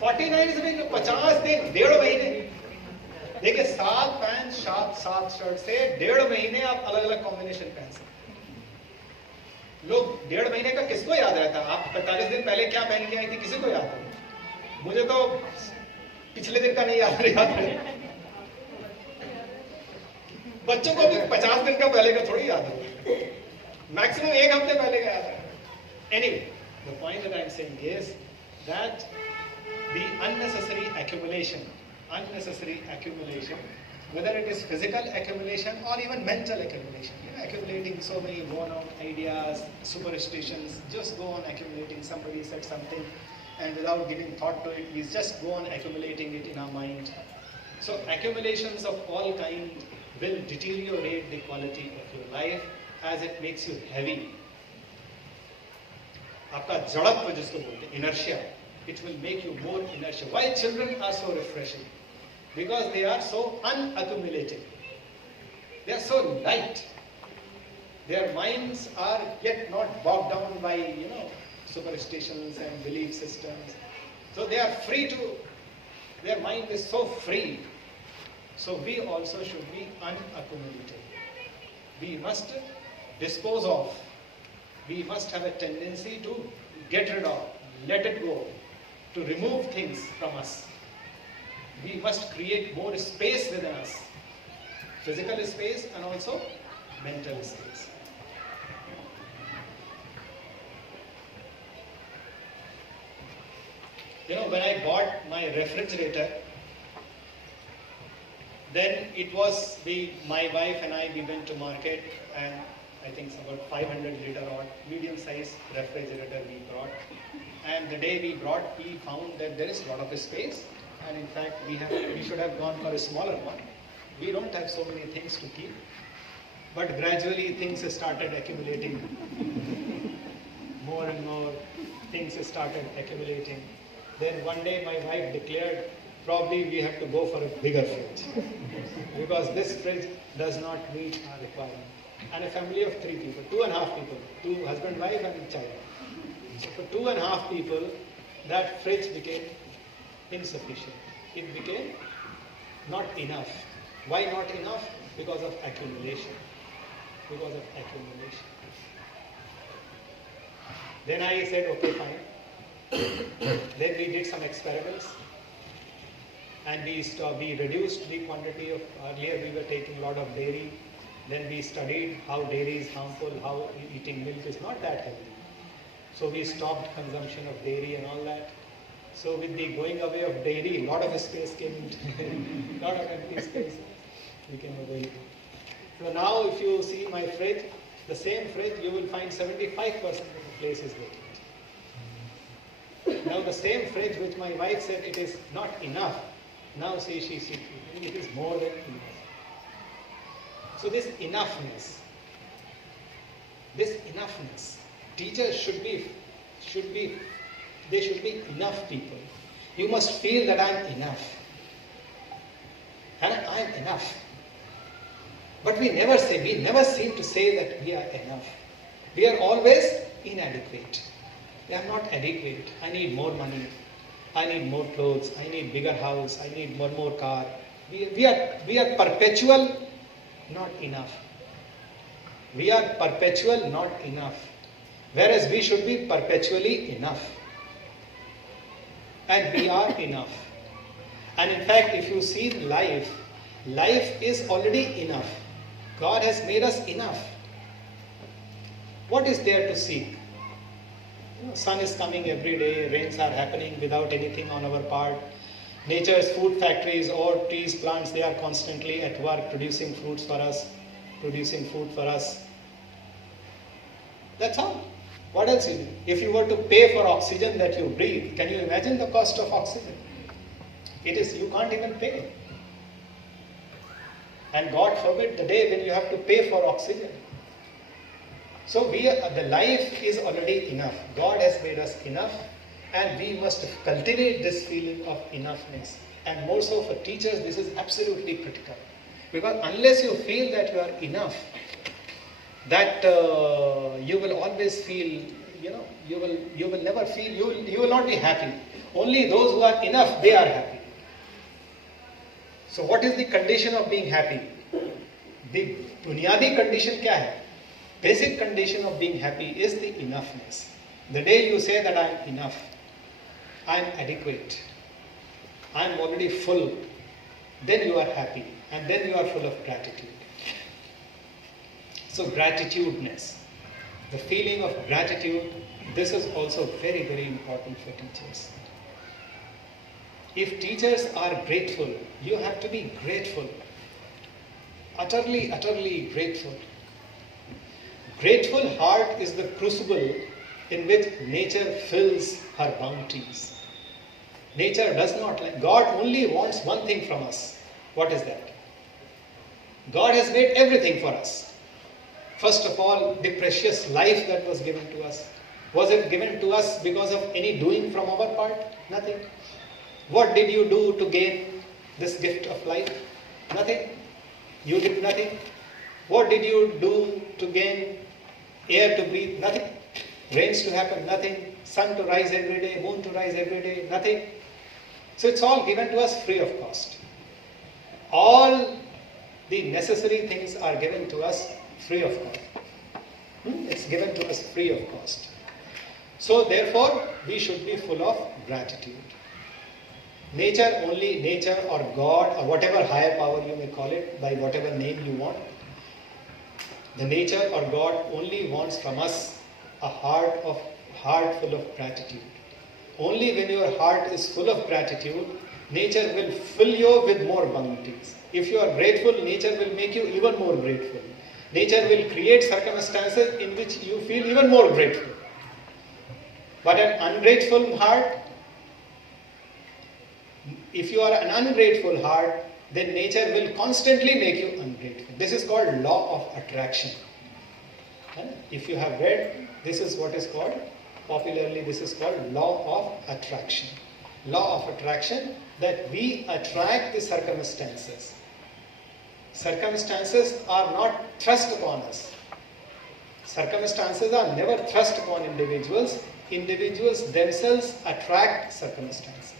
49 इसमें 50 दिन 1.5 महीने देखिए 7 पैंट 7 शर्ट से 1.5 महीने आप अलग अलग कॉम्बिनेशन पहन सकते हैं। लोग 1.5 महीने का किसको याद रहता है? आप 45 दिन पहले क्या पहन के आई थी किसी को याद है? मुझे तो पिछले दिन का नहीं याद है। बच्चों को भी 50 दिन का पहले का थोड़ी याद है, मैक्सिमम 1 हफ्ते पहले का याद है। Anyway, the point that I am saying is that the unnecessary accumulation, whether it is physical accumulation or even mental accumulation, accumulating so many worn out ideas, superstitions, just go on accumulating. Somebody said something and without giving thought to it, we just go on accumulating it in our mind. So accumulations of all kind will deteriorate the quality of your life as it makes you heavy. आपका जड़त्व जिसको बोलते हैं, inertia, it will make you more inertia. Why children are so refreshing? Because they are so unaccumulated. They are so light. Their minds are yet not bogged down by, superstitions and belief systems. So they are free to, their mind is so free. So we also should be unaccumulated. We must dispose of. We must have a tendency to get rid of, let it go, to remove things from us. We must create more space within us. Physical space and also mental space. When I bought my refrigerator, then it was my wife and I, we went to market, and I think it's about 500 liter or medium size refrigerator we brought. And the day we brought, we found that there is a lot of space, and in fact we should have gone for a smaller one. We don't have so many things to keep, but gradually things started accumulating. More and more things started accumulating. Then one day my wife declared, probably we have to go for a bigger fridge because this fridge does not meet our requirement. And a family of 3 people, 2.5 people, 2 husband, wife and child. So for 2.5 people, that fridge became insufficient. It became not enough. Why not enough? Because of accumulation. Because of accumulation. Then I said, okay, fine. Then we did some experiments. And we reduced the quantity of, earlier we were taking a lot of dairy. Then we studied how dairy is harmful, how eating milk is not that healthy. So we stopped consumption of dairy and all that. So with the going away of dairy, a lot of space came into, lot of empty space became available. So now if you see my fridge, the same fridge, you will find 75% of the place is vacant. Now the same fridge which my wife said it is not enough, now see it is more than enough. So this enoughness, teachers should be enough people. You must feel that I am enough. And I am enough. But we never seem to say that we are enough. We are always inadequate. We are not adequate. I need more money. I need more clothes. I need bigger house. I need one more car. We are perpetual not enough. We are perpetual not enough. Whereas we should be perpetually enough. And we are enough. And in fact, if you see life, life is already enough. God has made us enough. What is there to seek? Sun is coming every day, rains are happening without anything on our part. Nature's food factories or trees, plants, they are constantly at work producing fruits for us, producing food for us. That's all. What else you do? If you were to pay for oxygen that you breathe, can you imagine the cost of oxygen? It is, you can't even pay. And God forbid the day when you have to pay for oxygen. So the life is already enough. God has made us enough, and we must cultivate this feeling of enoughness. And more so for teachers, this is absolutely critical. Because unless you feel that you are enough, that you will always feel, you will never feel, you will not be happy. Only those who are enough, they are happy. So what is the condition of being happy? The bunyadi condition kya hai? Basic condition of being happy is the enoughness. The day you say that I am enough, I am adequate, I am already full, then you are happy, and then you are full of gratitude. So gratitudeness, the feeling of gratitude, this is also very, very important for teachers. If teachers are grateful, you have to be grateful. Utterly, utterly grateful. Grateful heart is the crucible in which nature fills her bounties. Nature does not like, God only wants one thing from us. What is that? God has made everything for us. First of all, the precious life that was given to us. Was it given to us because of any doing from our part? Nothing. What did you do to gain this gift of life? Nothing. You did nothing. What did you do to gain air to breathe? Nothing. Rains to happen? Nothing. Sun to rise every day, moon to rise every day? Nothing. So it's all given to us free of cost. All the necessary things are given to us free of cost. It's given to us free of cost. So therefore, we should be full of gratitude. Nature or God or whatever higher power you may call it, by whatever name you want, the nature or God only wants from us a heart full of gratitude. Only when your heart is full of gratitude, nature will fill you with more bounties. If you are grateful, nature will make you even more grateful. Nature will create circumstances in which you feel even more grateful. But an ungrateful heart, if you are an ungrateful heart, then nature will constantly make you ungrateful. This is called law of attraction. If you have read, this is what is called, popularly this is called law of attraction. Law of attraction, that we attract the circumstances. Circumstances are not thrust upon us. Circumstances are never thrust upon individuals. Individuals themselves attract circumstances.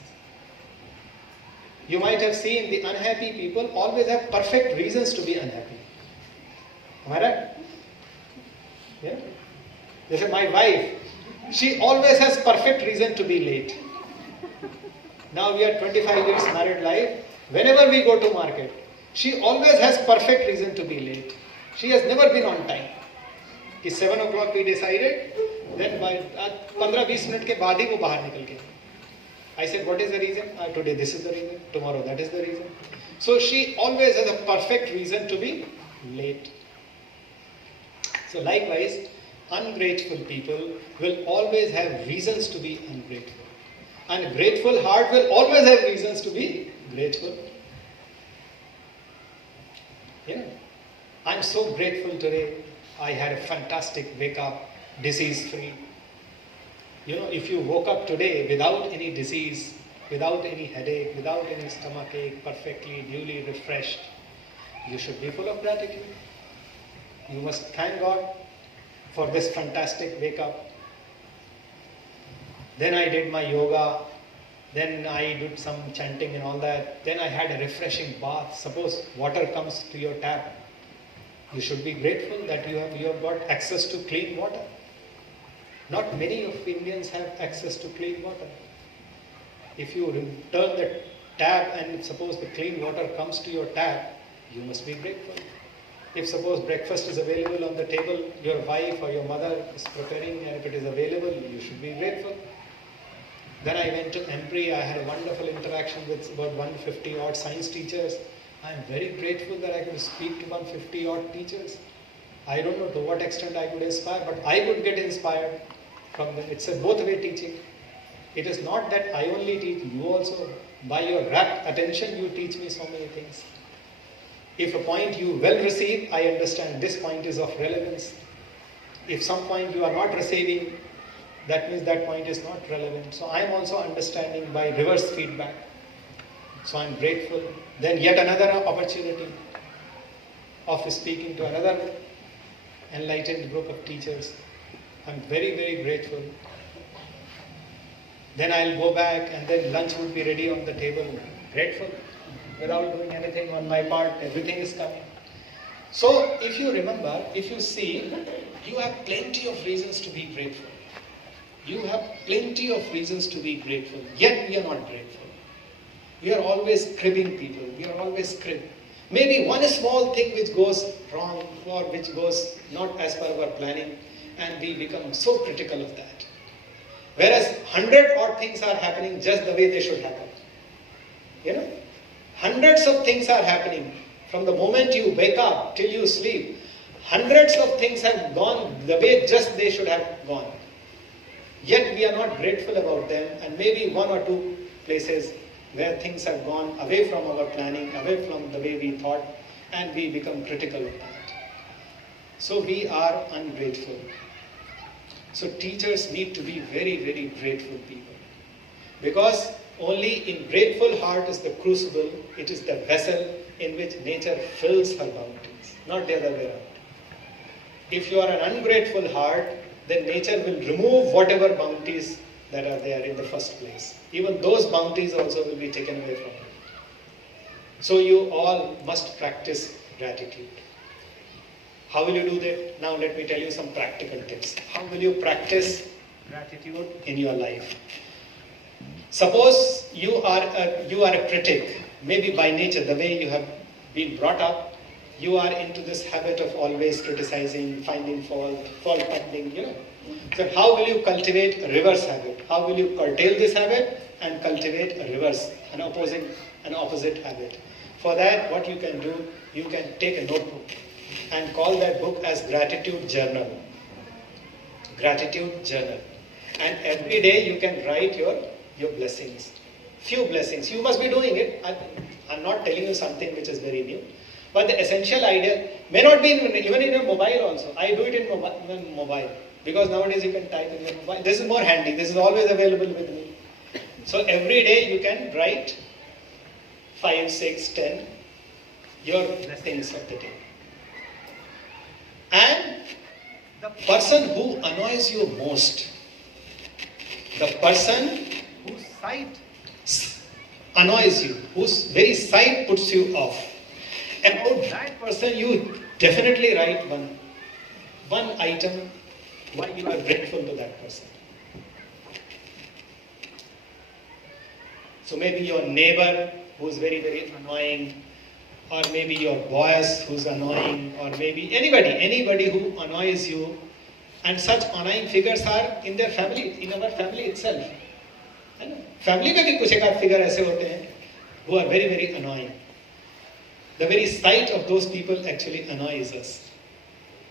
You might have seen the unhappy people always have perfect reasons to be unhappy. Am I right? Yeah? This is my wife. She always has perfect reason to be late. Now we are 25 years married life. Whenever we go to market, she always has perfect reason to be late. She has never been on time. कि 7 o'clock we decided, then by 15-20 minutes के बाद ही वो बाहर निकल गई. I said, what is the reason? Today this is the reason, tomorrow that is the reason. So she always has a perfect reason to be late. So likewise, ungrateful people will always have reasons to be ungrateful. And grateful heart will always have reasons to be grateful. I'm so grateful today. I had a fantastic wake up, disease free. If you woke up today without any disease, without any headache, without any stomach ache, perfectly, duly refreshed, you should be full of gratitude. You must thank God for this fantastic wake up. Then I did my yoga, then I did some chanting and all that. Then I had a refreshing bath. Suppose water comes to your tap. You should be grateful that you have got access to clean water. Not many of Indians have access to clean water. If you turn the tap and suppose the clean water comes to your tap, you must be grateful. If suppose breakfast is available on the table, your wife or your mother is preparing, and if it is available, you should be grateful. Then I went to Embry. I had a wonderful interaction with about 150 odd science teachers. I am very grateful that I could speak to 150 odd teachers. I don't know to what extent I could inspire, but I could get inspired from them. It's a both-way teaching. It is not that I only teach, you also. By your rapt attention, you teach me so many things. If a point you well receive, I understand this point is of relevance. If some point you are not receiving, that means that point is not relevant. So I am also understanding by reverse feedback. So I am grateful. Then yet another opportunity of speaking to another enlightened group of teachers. I am very, very grateful. Then I'll go back and then lunch would be ready on the table. Grateful. Without doing anything on my part, everything is coming. So if you remember, if you see, you have plenty of reasons to be grateful. You have plenty of reasons to be grateful, yet we are not grateful. We are always cribbing people. We are always cribbing. Maybe one small thing which goes wrong or which goes not as per our planning, and we become so critical of that. Whereas 100 odd things are happening just the way they should happen. You know? Hundreds of things are happening. From the moment you wake up till you sleep, hundreds of things have gone the way just they should have gone. Yet we are not grateful about them, and maybe one or two places where things have gone away from our planning, away from the way we thought, and we become critical of that. So we are ungrateful. So teachers need to be very, very grateful people. Because only in grateful heart is the crucible, it is the vessel in which nature fills her bounties, not the other way around. If you are an ungrateful heart, then nature will remove whatever bounties that are there in the first place. Even those bounties also will be taken away from you. So you all must practice gratitude. How will you do that? Now let me tell you some practical tips. How will you practice gratitude in your life? Suppose you are a critic, maybe by nature, the way you have been brought up, you are into this habit of always criticizing, finding fault finding, So how will you cultivate a reverse habit? How will you curtail this habit and cultivate a reverse, an opposite habit? For that, what you can do, you can take a notebook and call that book as Gratitude Journal. Gratitude Journal. And every day you can write your blessings. Few blessings. You must be doing it. I'm not telling you something which is very new. But the essential idea may not be even in your mobile also. I do it in mobile. Because nowadays you can type in your mobile. This is more handy. This is always available with me. So every day you can write 5, 6, 10 your blessings of the day. And the person who annoys you most, the person whose sight annoys you, whose very sight puts you off, about that person you definitely write one item why you are grateful to that person. So maybe your neighbor who's very, very annoying, or maybe your boss who's annoying, or maybe anybody who annoys you, and such annoying figures are in their family, in our family itself. Family में भी कुछ एक figure ऐसे होते हैं who are very, very annoying. The very sight of those people actually annoys us.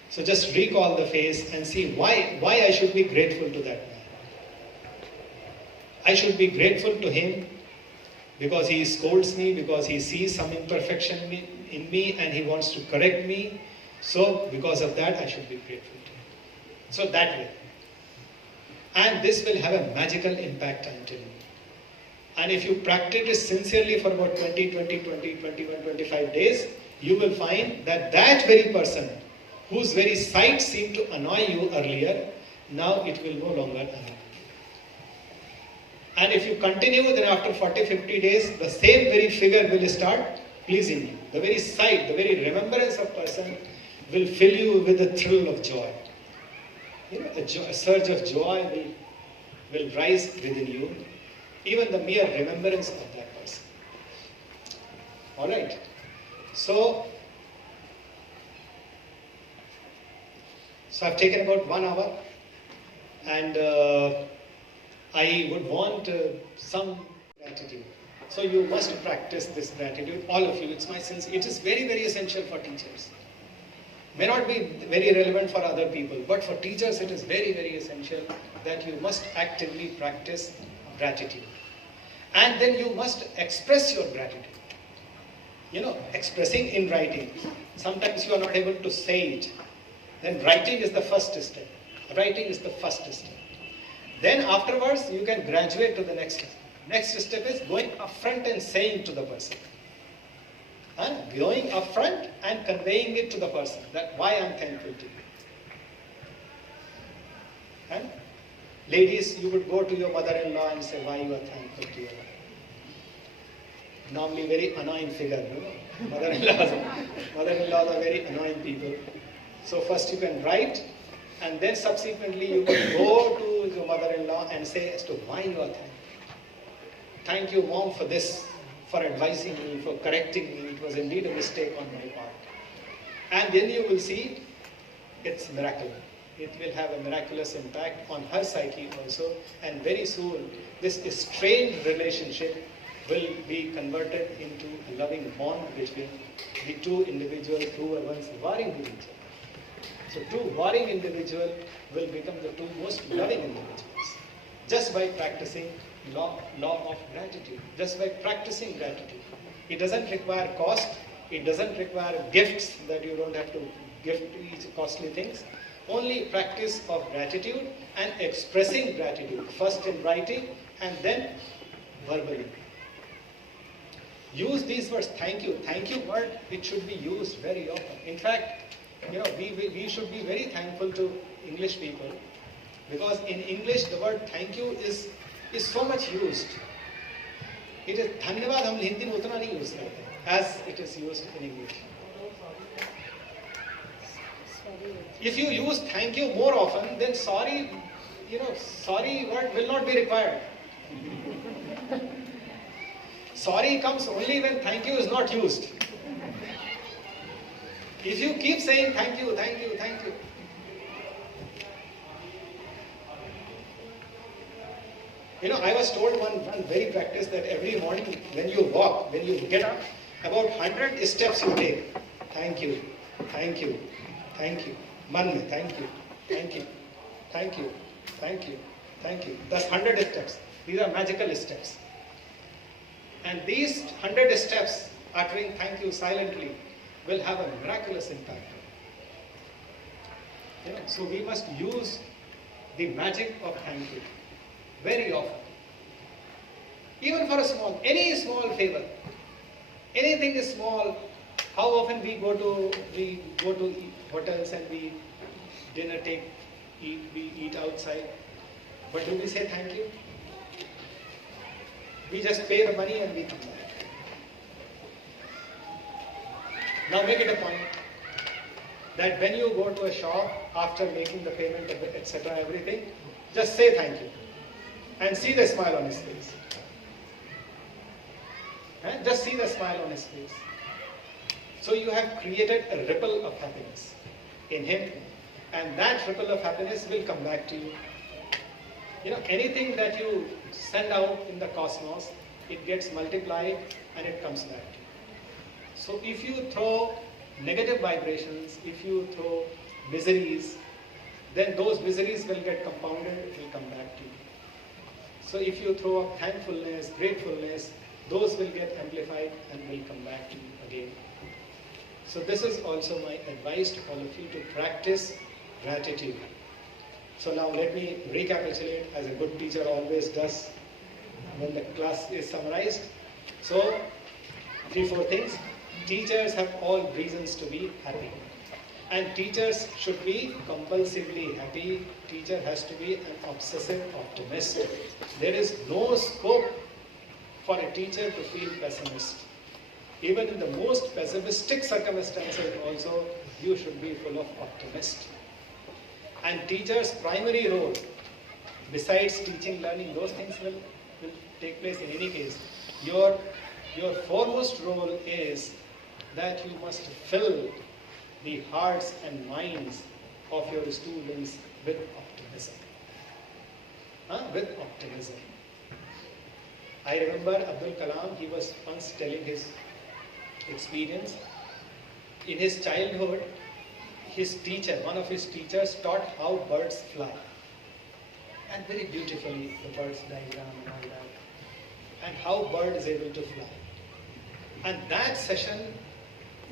So just recall the face and see why I should be grateful to that man. I should be grateful to him because he scolds me, because he sees some imperfection in me and he wants to correct me. So because of that I should be grateful to him. So that way. And this will have a magical impact, I'm telling you. And if you practice it sincerely for about 21, 25 days, you will find that that very person whose very sight seemed to annoy you earlier, now it will no longer annoy you. And if you continue, then after 40, 50 days, the same very figure will start pleasing you. The very sight, the very remembrance of person will fill you with a thrill of joy. A surge of joy will rise within you. Even the mere remembrance of that person. Alright. So I've taken about 1 hour, and I would want some gratitude. So you must practice this gratitude, all of you. It's my sense. It is very, very essential for teachers. May not be very relevant for other people, but for teachers it is very, very essential that you must actively practice gratitude. And then you must express your gratitude. You know, expressing in writing. Sometimes you are not able to say it. Then writing is the first step. Writing is the first step. Then afterwards you can graduate to the next step. Next step is going upfront and saying to the person. Going upfront and conveying it to the person that why I am thankful to you. And ladies, you would go to your mother-in-law and say why you are thankful to your mother. Normally very annoying figure, you know. Mother-in-laws are very annoying people. So first you can write, and then subsequently you can go to your mother-in-law and say as to why you are thankful. Thank you, mom, for this, for advising me, for correcting me. It was indeed a mistake on my part. And then you will see it's miraculous. It will have a miraculous impact on her psyche also, and very soon this strained relationship will be converted into a loving bond between the two individuals who were once warring with each other. So two warring individuals will become the two most loving individuals just by practicing law of gratitude, just by practicing gratitude. It doesn't require cost, it doesn't require gifts that you don't have to gift each costly things. Only practice of gratitude and expressing gratitude, first in writing and then verbally. Use these words, thank you. Thank you word, it should be used very often. In fact, you know, we should be very thankful to English people, because in English the word thank you is so much used. It is धन्यवाद हम हिंदी में उतना नहीं use करते as it is used in English. If you use thank you more often, then sorry, you know, sorry word will not be required. Sorry comes only when thank you is not used. If you keep saying thank you, thank you, thank you. You know, I was told one very practice that every morning when you walk, when you get up, about 100 steps you take. Thank you, thank you, thank you. Man mein, thank you, thank you, thank you, thank you, thank you. That's 100 steps. These are magical steps. And these 100 steps, uttering thank you silently, will have a miraculous impact. You know, so we must use the magic of thank you very often. Even for any small favor. Anything is small. How often we go to hotels and we eat outside. But do we say thank you? We just pay the money and we come back. Now make it a point that when you go to a shop, after making the payment, etc., everything, just say thank you. And see the smile on his face. And just see the smile on his face. So you have created a ripple of happiness in him, and that ripple of happiness will come back to you. You know, anything that you send out in the cosmos, it gets multiplied and it comes back to you. So if you throw negative vibrations, if you throw miseries, then those miseries will get compounded, will come back to you. So if you throw up thankfulness, gratefulness, those will get amplified and will come back to you again. So this is also my advice to all of you, to practice gratitude. So now let me recapitulate as a good teacher always does when the class is summarized. So 3-4 things. Teachers have all reasons to be happy. And teachers should be compulsively happy. Teacher has to be an obsessive optimist. There is no scope for a teacher to feel pessimist. Even in the most pessimistic circumstances also, you should be full of optimism. And teacher's primary role, besides teaching, learning, those things will take place in any case. Your your foremost role is that you must fill the hearts and minds of your students with optimism. With optimism. I remember Abdul Kalam, he was once telling his experience. In his childhood, his teacher, one of his teachers, taught how birds fly. And very beautifully, the bird's diagram and all that. And how bird is able to fly. And that session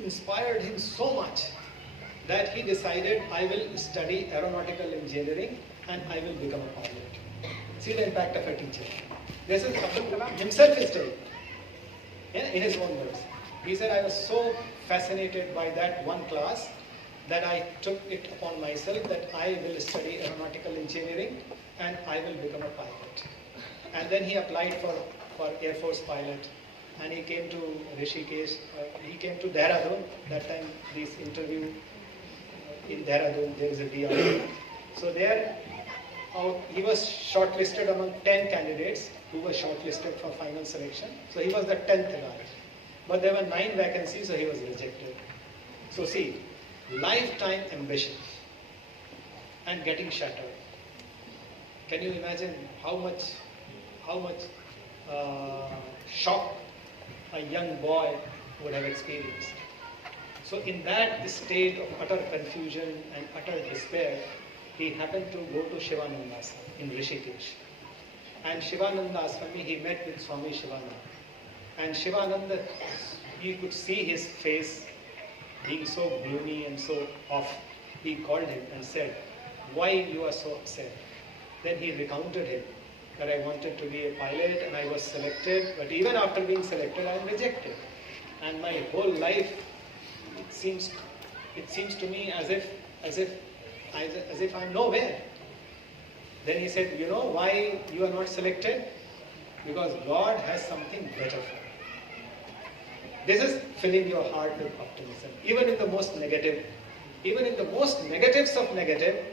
inspired him so much that he decided, I will study aeronautical engineering and I will become a pilot. See the impact of a teacher. This is Abdul Kalam himself is telling, in his own words. He said, I was so fascinated by that one class that I took it upon myself that I will study aeronautical engineering and I will become a pilot. And then he applied for Air Force pilot, and he came to Rishikesh, he came to Dehradun. That time this interview in Dehradun, there is a DR. So there, he was shortlisted among 10 candidates who were shortlisted for final selection. So he was the 10th guy. But there were 9 vacancies, so he was rejected. So see, lifetime ambition and getting shattered. Can you imagine how much shock a young boy would have experienced? So in that state of utter confusion and utter despair, he happened to go to Shivananda Ashram in Rishikesh. And Shivananda Ashram, he met with Swami Shivananda. And Shivananda, you could see his face being so gloomy and so off. He called him and said, why you are so upset? Then he recounted him that I wanted to be a pilot and I was selected, but even after being selected, I am rejected. And my whole life, it seems to me as if I'm nowhere. Then he said, you know why you are not selected? Because God has something better for you. This is filling your heart with optimism. Even in the most negatives of negative,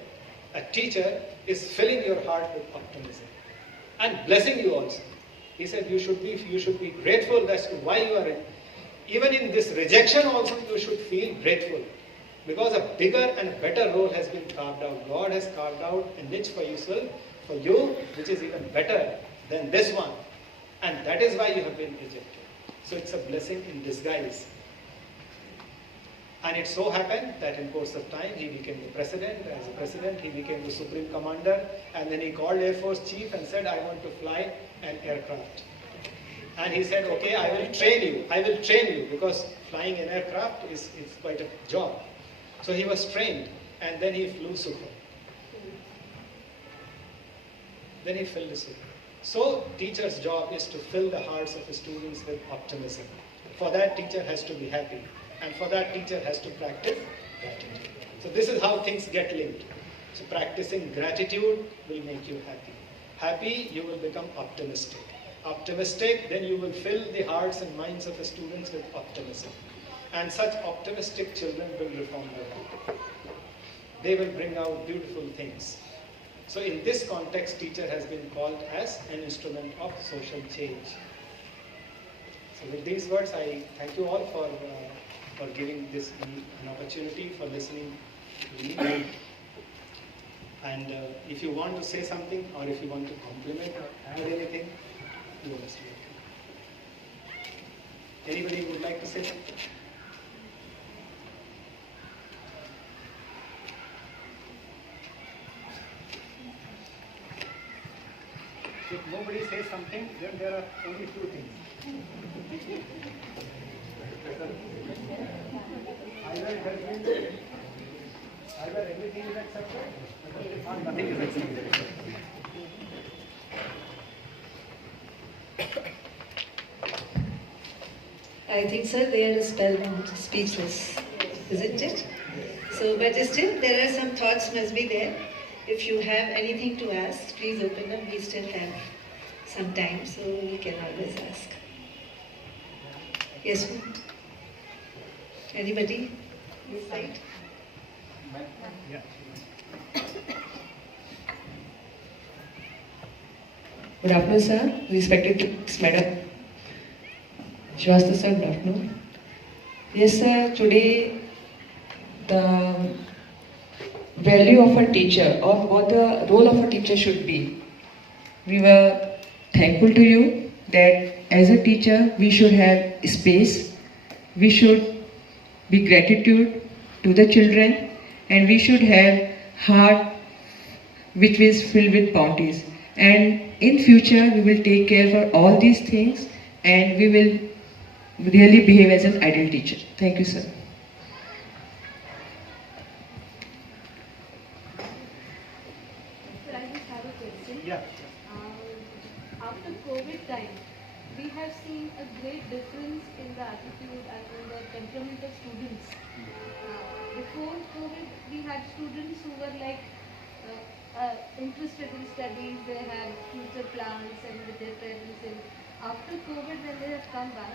a teacher is filling your heart with optimism and blessing you also. He said you should be grateful as to why you are in. Even in this rejection also you should feel grateful, because a bigger and better role has been carved out. God has carved out a niche for you, which is even better than this one. And that is why you have been rejected. So it's a blessing in disguise. And it so happened that in course of time, he became the president. As a president, he became the supreme commander. And then he called Air Force chief and said, I want to fly an aircraft. And he said, okay, I will train you, because flying an aircraft is quite a job. So he was trained, and then he flew Sukhoi. Then he filled the Sukhoi. So teacher's job is to fill the hearts of the students with optimism. For that, teacher has to be happy. And for that, teacher has to practice gratitude. So this is how things get linked. So practicing gratitude will make you happy. Happy, you will become optimistic. Optimistic, then you will fill the hearts and minds of the students with optimism. And such optimistic children will reform the world. They will bring out beautiful things. So in this context, teacher has been called as an instrument of social change. So with these words, I thank you all for giving this an opportunity, for listening to me. And if you want to say something, or if you want to compliment or add anything, you are most welcome. Anybody would like to say something? If nobody says something, then there are only two things. Either everything is accepted, or nothing is accepted. I think, sir, they are spellbound, speechless, isn't it? So, but still, there are some thoughts must be there. If you have anything to ask, please open up. We still have some time, so you can always ask. Yes, ma'am? Anybody this side? Yeah. Good afternoon, sir. Respected Madam. Shrivastava sir, good afternoon. Yes, sir, today the value of a teacher or what the role of a teacher should be. We were thankful to you that as a teacher we should have space, we should be gratitude to the children, and we should have heart which is filled with bounties. And in future we will take care for all these things and we will really behave as an ideal teacher. Thank you, sir. Sir, I just have a question. Yeah. After COVID time, we have seen a great difference in the attitude and in the temperament of students. Before COVID, we had students who were like interested in studies, they had future plans and with their parents. And after COVID, when they have come back,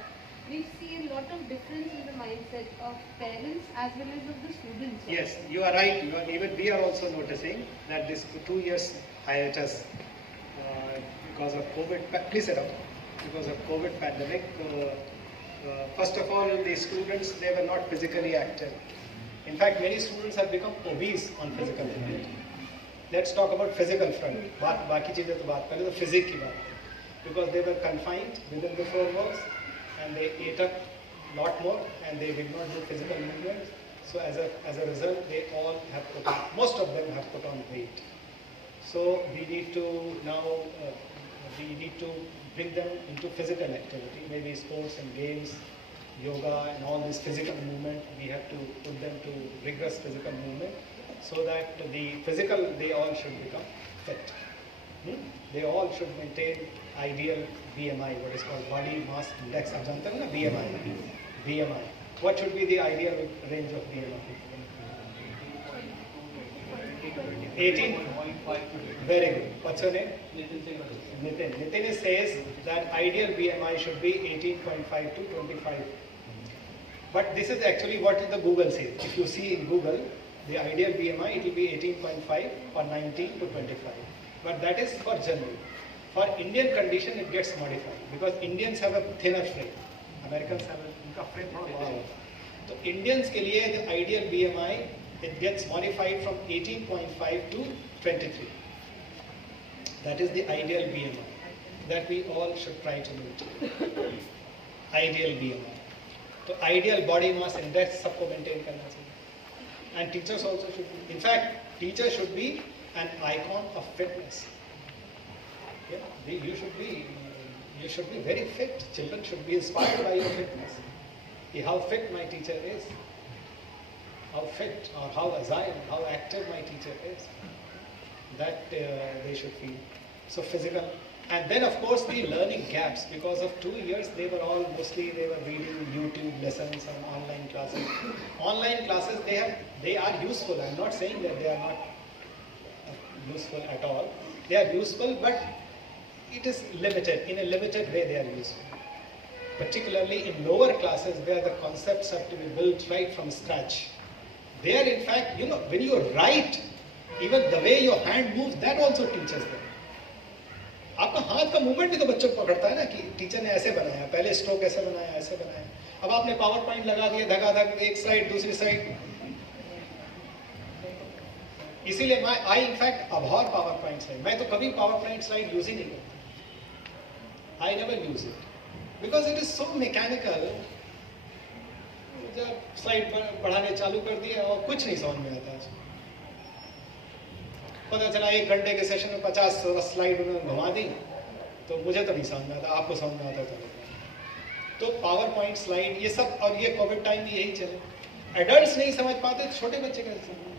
we see a lot of difference in the mindset of parents as well as of the students. Yes, you are right. Even we are also noticing that this 2 years hiatus because of COVID. Please sit down. Because of COVID pandemic, first of all, the students, they were not physically active. In fact, many students have become obese on physical activity. Let's talk about physical front. बाकी चीजें तो बात पहले तो physics की बात. Because they were confined within the 4 walls and they ate up lot more and they did not do physical movements. So as a result, they all have put on, most of them have put on weight. So we need to now bring them into physical activity, maybe sports and games, yoga and all this physical movement. We have to put them to rigorous physical movement so that they all should become fit. They all should maintain ideal BMI, what is called body mass index. आप जानते हो ना BMI. What should be the ideal range of BMI? 18. Very good. What's your name? Nitin. Nitin says that ideal BMI should be 18.5 to 25. But this is actually what the Google says. If you see in Google, the ideal BMI, it will be 18.5 or 19 to 25. But that is for general. For Indian condition, it gets modified because Indians have a thinner frame. Americans have a frame थोड़ा बड़ा होता है. So Indians के लिए the ideal BMI, it gets modified from 18.5 to 23. That is the ideal BMI that we all should try to maintain. Ideal BMI. So ideal body mass index सबको maintain करना चाहिए. And teachers also should be. In fact, teachers should be an icon of fitness. Yeah, you should be very fit. Children should be inspired by your fitness. How fit my teacher is. How fit or how agile, how active my teacher is. That they should feel. So physical. And then of course the learning gaps, because of 2 years they were reading YouTube lessons and online classes. Online classes, they are useful. I'm not saying that they are not useful at all. They are useful, but it is limited. In a limited way they are useful. Particularly in lower classes where the concepts have to be built right from scratch. There in fact, when you write, even the way your hand moves, that also teaches them. आपका हाथ का movement भी तो बच्चों को पकड़ता है ना कि टीचर ने ऐसे बनाया, पहले स्ट्रोक ऐसे बनाया, ऐसे बनाया. अब आपने पावर पॉइंट लगा दिया, धगाधग एक स्लाइड दूसरी साइड. इसीलिए I in fact abhor power point slide. मैं तो कभी पावर पॉइंट स्लाइड यूज ही नहीं करता. I never use it because it is so mechanical. जब स्लाइड बढ़ाने चालू कर दिया और कुछ नहीं समझ में आता. पता चला 1 घंटे के सेशन में 50 स्लाइड उन्होंने घुमा दी, तो मुझे तो नहीं समझ में आता, आपको समझ में आता चलो. तो पावर पॉइंट स्लाइड ये सब, और ये कोविड टाइम भी यही चले. एडल्ट्स नहीं समझ पाते, छोटे बच्चे कैसे समझ?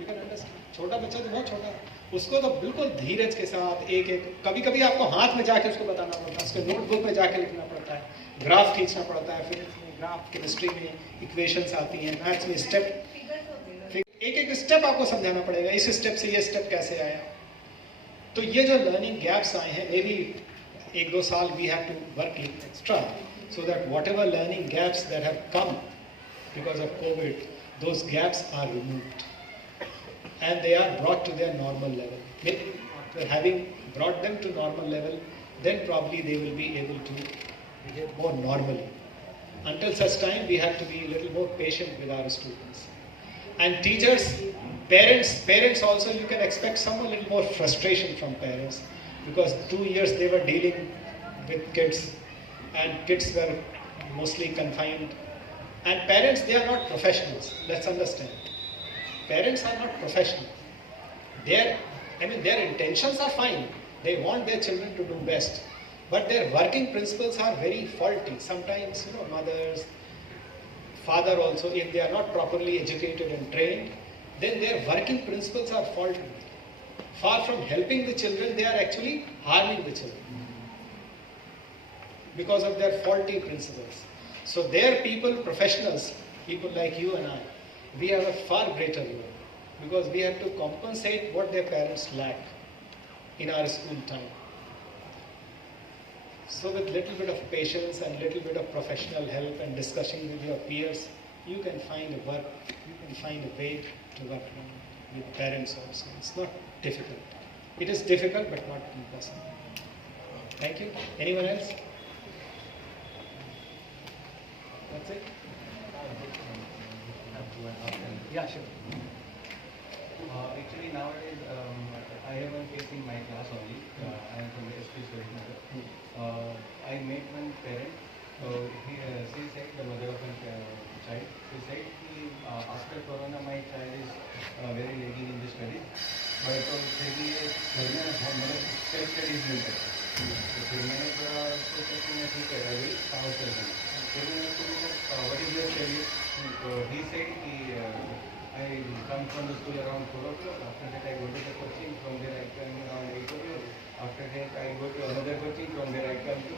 You can understand. छोटा बच्चा तो बहुत छोटा, उसको तो बिल्कुल धीरज के साथ एक कभी कभी आपको हाथ में जाके उसको बताना पड़ता है, उसके नोटबुक में जाके लिखना पड़ता है, ग्राफ खींचना पड़ता है, फिजिक्स में ग्राफ, केमिस्ट्री में इक्वेशंस आती हैं, मैथ्स में स्टेप, एक स्टेप आपको समझाना पड़ेगा. इस स्टेप से ये स्टेप कैसे आया. तो ये जो लर्निंग गैप्स आए हैं, मे बी 1-2 साल we have to work extra so that whatever learning gaps that have come because of COVID, those gaps are removed and they are brought to their normal level. Maybe after having brought them to normal level, then probably they will be able to behave more normally. Until such time, we have to be a little more patient with our students. And teachers, parents also, you can expect some a little more frustration from parents, because 2 years they were dealing with kids, and kids were mostly confined. And parents, they are not professionals. Let's understand. Parents are not professional. Their intentions are fine. They want their children to do best. But their working principles are very faulty. Sometimes, mothers, father also, if they are not properly educated and trained, then their working principles are faulty. Far from helping the children, they are actually harming the children because of their faulty principles. So their people, professionals, people like you and I, we have a far greater role, because we have to compensate what their parents lack in our school time. So with little bit of patience and little bit of professional help and discussion with your peers, you can find a way to work with parents also. It's not difficult. It is difficult but not impossible. Thank you. Anyone else? That's it? Yeah, sure. Actually, nowadays, I am facing my class only. I am from the SP Nagar. I met one parent. She said, the mother of a child, she said, after Corona, my child is very lagging in the studies. But self-study is not. तो फिर मैंने थोड़ा सोचा कि मैं ठीक है, I will start studying. फिर मैंने पूछा, what is your study? So he said कि I come from the school around 4 o'clock. After that, I go to the coaching. From there, I come around 8 o'clock. After that, I go to another coaching. From there, I come to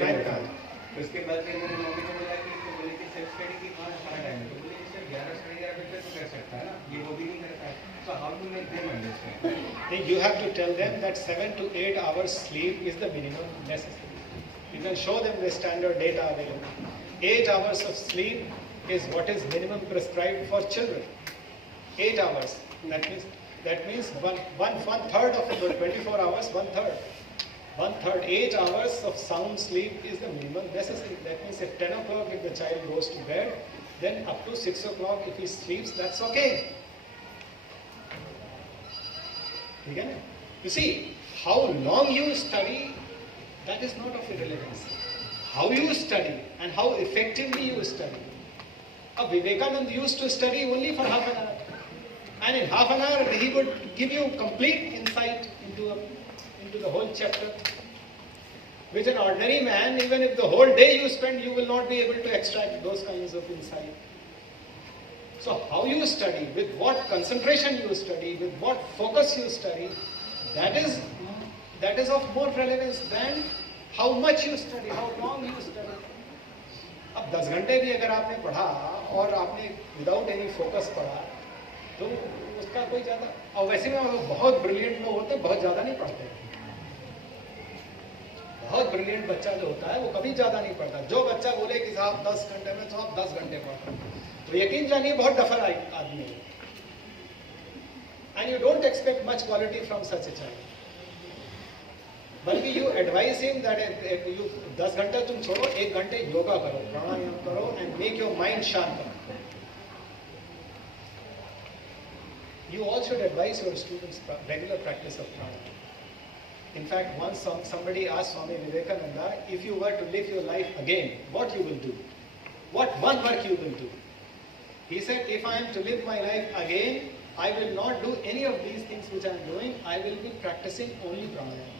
time card. तो उसके बाद फिर मैंने mummy को बोला कि तो बोले कि सेल्फ स्टडी की कहाँ सारा टाइम है, तो बोले कि सर 11 साढ़े 11 बजे तो कर सकता है ना, ये वो भी नहीं करता है. So how to make them understand? You have to tell them that 7 to 8 hours sleep is the minimum necessary. You can show them the standard data available. 8 hours of sleep is what is minimum prescribed for children. 8 hours. That means one third of the 24 hours, one third, 8 hours of sound sleep is the minimum necessary. That means if 10 o'clock if the child goes to bed, then up to 6 o'clock if he sleeps, that's okay. You see, how long you study, that is not of irrelevance. How you study and how effectively you study. Vivekananda used to study only for half an hour. And in half an hour, he would give you complete insight into the whole chapter. Which an ordinary man, even if the whole day you spend, you will not be able to extract those kinds of insight. So how you study, with what concentration you study, with what focus you study, that is of more relevance than how much you study, how long you study. अब 10 घंटे भी अगर आपने पढ़ा और आपने without any focus पढ़ा, तो उसका कोई ज़्यादा, और वैसे में बहुत ब्रिलियंट लोग होते हैं, बहुत ज़्यादा नहीं पढ़ते. बहुत ब्रिलियंट बच्चा जो होता है वो कभी ज़्यादा नहीं पढ़ता. जो बच्चा बोले कि साहब 10 घंटे में, तो आप 10 घंटे पढ़ते हैं, तो यकीन जानिए बहुत डफर आदमी है. And you don't expect much quality from such a child. बल्कि you advise him that you 10 घंटे तुम छोड़ो, 1 घंटे योगा करो, प्राणायाम करो, and make your mind sharp. You all should advise your students regular practice of pranayama. In fact, once somebody asked Swami Vivekananda, if you were to live your life again, what you will do? What one work you will do? He said, if I am to live my life again, I will not do any of these things which I am doing. I will be practicing only pranayama.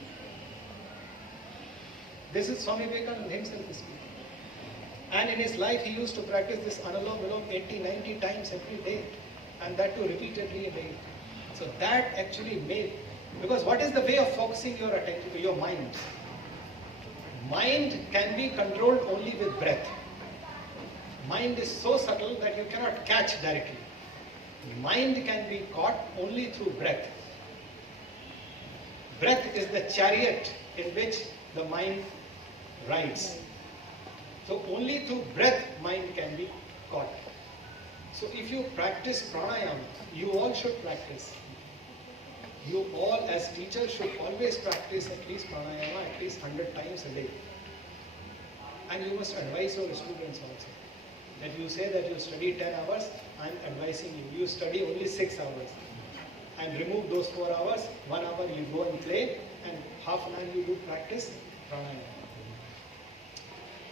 This is Swami Vivekananda himself speaking. And in his life, he used to practice this Anulom Vilom 80-90 times every day. And that too repeatedly a day. So that actually made, because what is the way of focusing your attention, your mind? Mind can be controlled only with breath. Mind is so subtle that you cannot catch directly. Mind can be caught only through breath. Breath is the chariot in which the mind rides. So only through breath mind can be caught. So if you practice pranayama, you all should practice. You all as teachers should always practice at least pranayama at least 100 times a day. And you must advise your students also. That you say that you study 10 hours, I am advising you, you study only 6 hours. And remove those 4 hours, 1 hour you go and play, and half an hour you do practice pranayama.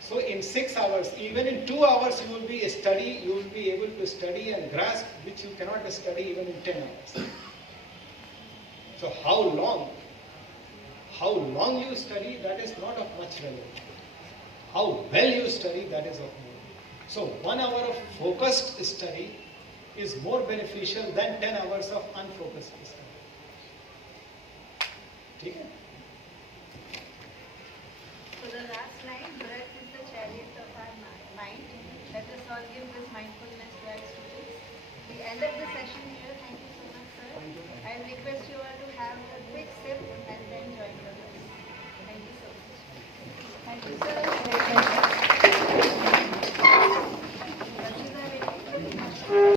So in 6 hours, even in 2 hours you will be able to study and grasp, which you cannot study even in 10 hours. So how long you study, that is not of much value. How well you study, that is of more. So 1 hour of focused study is more beneficial than 10 hours of unfocused study. ठीक है? For the last line,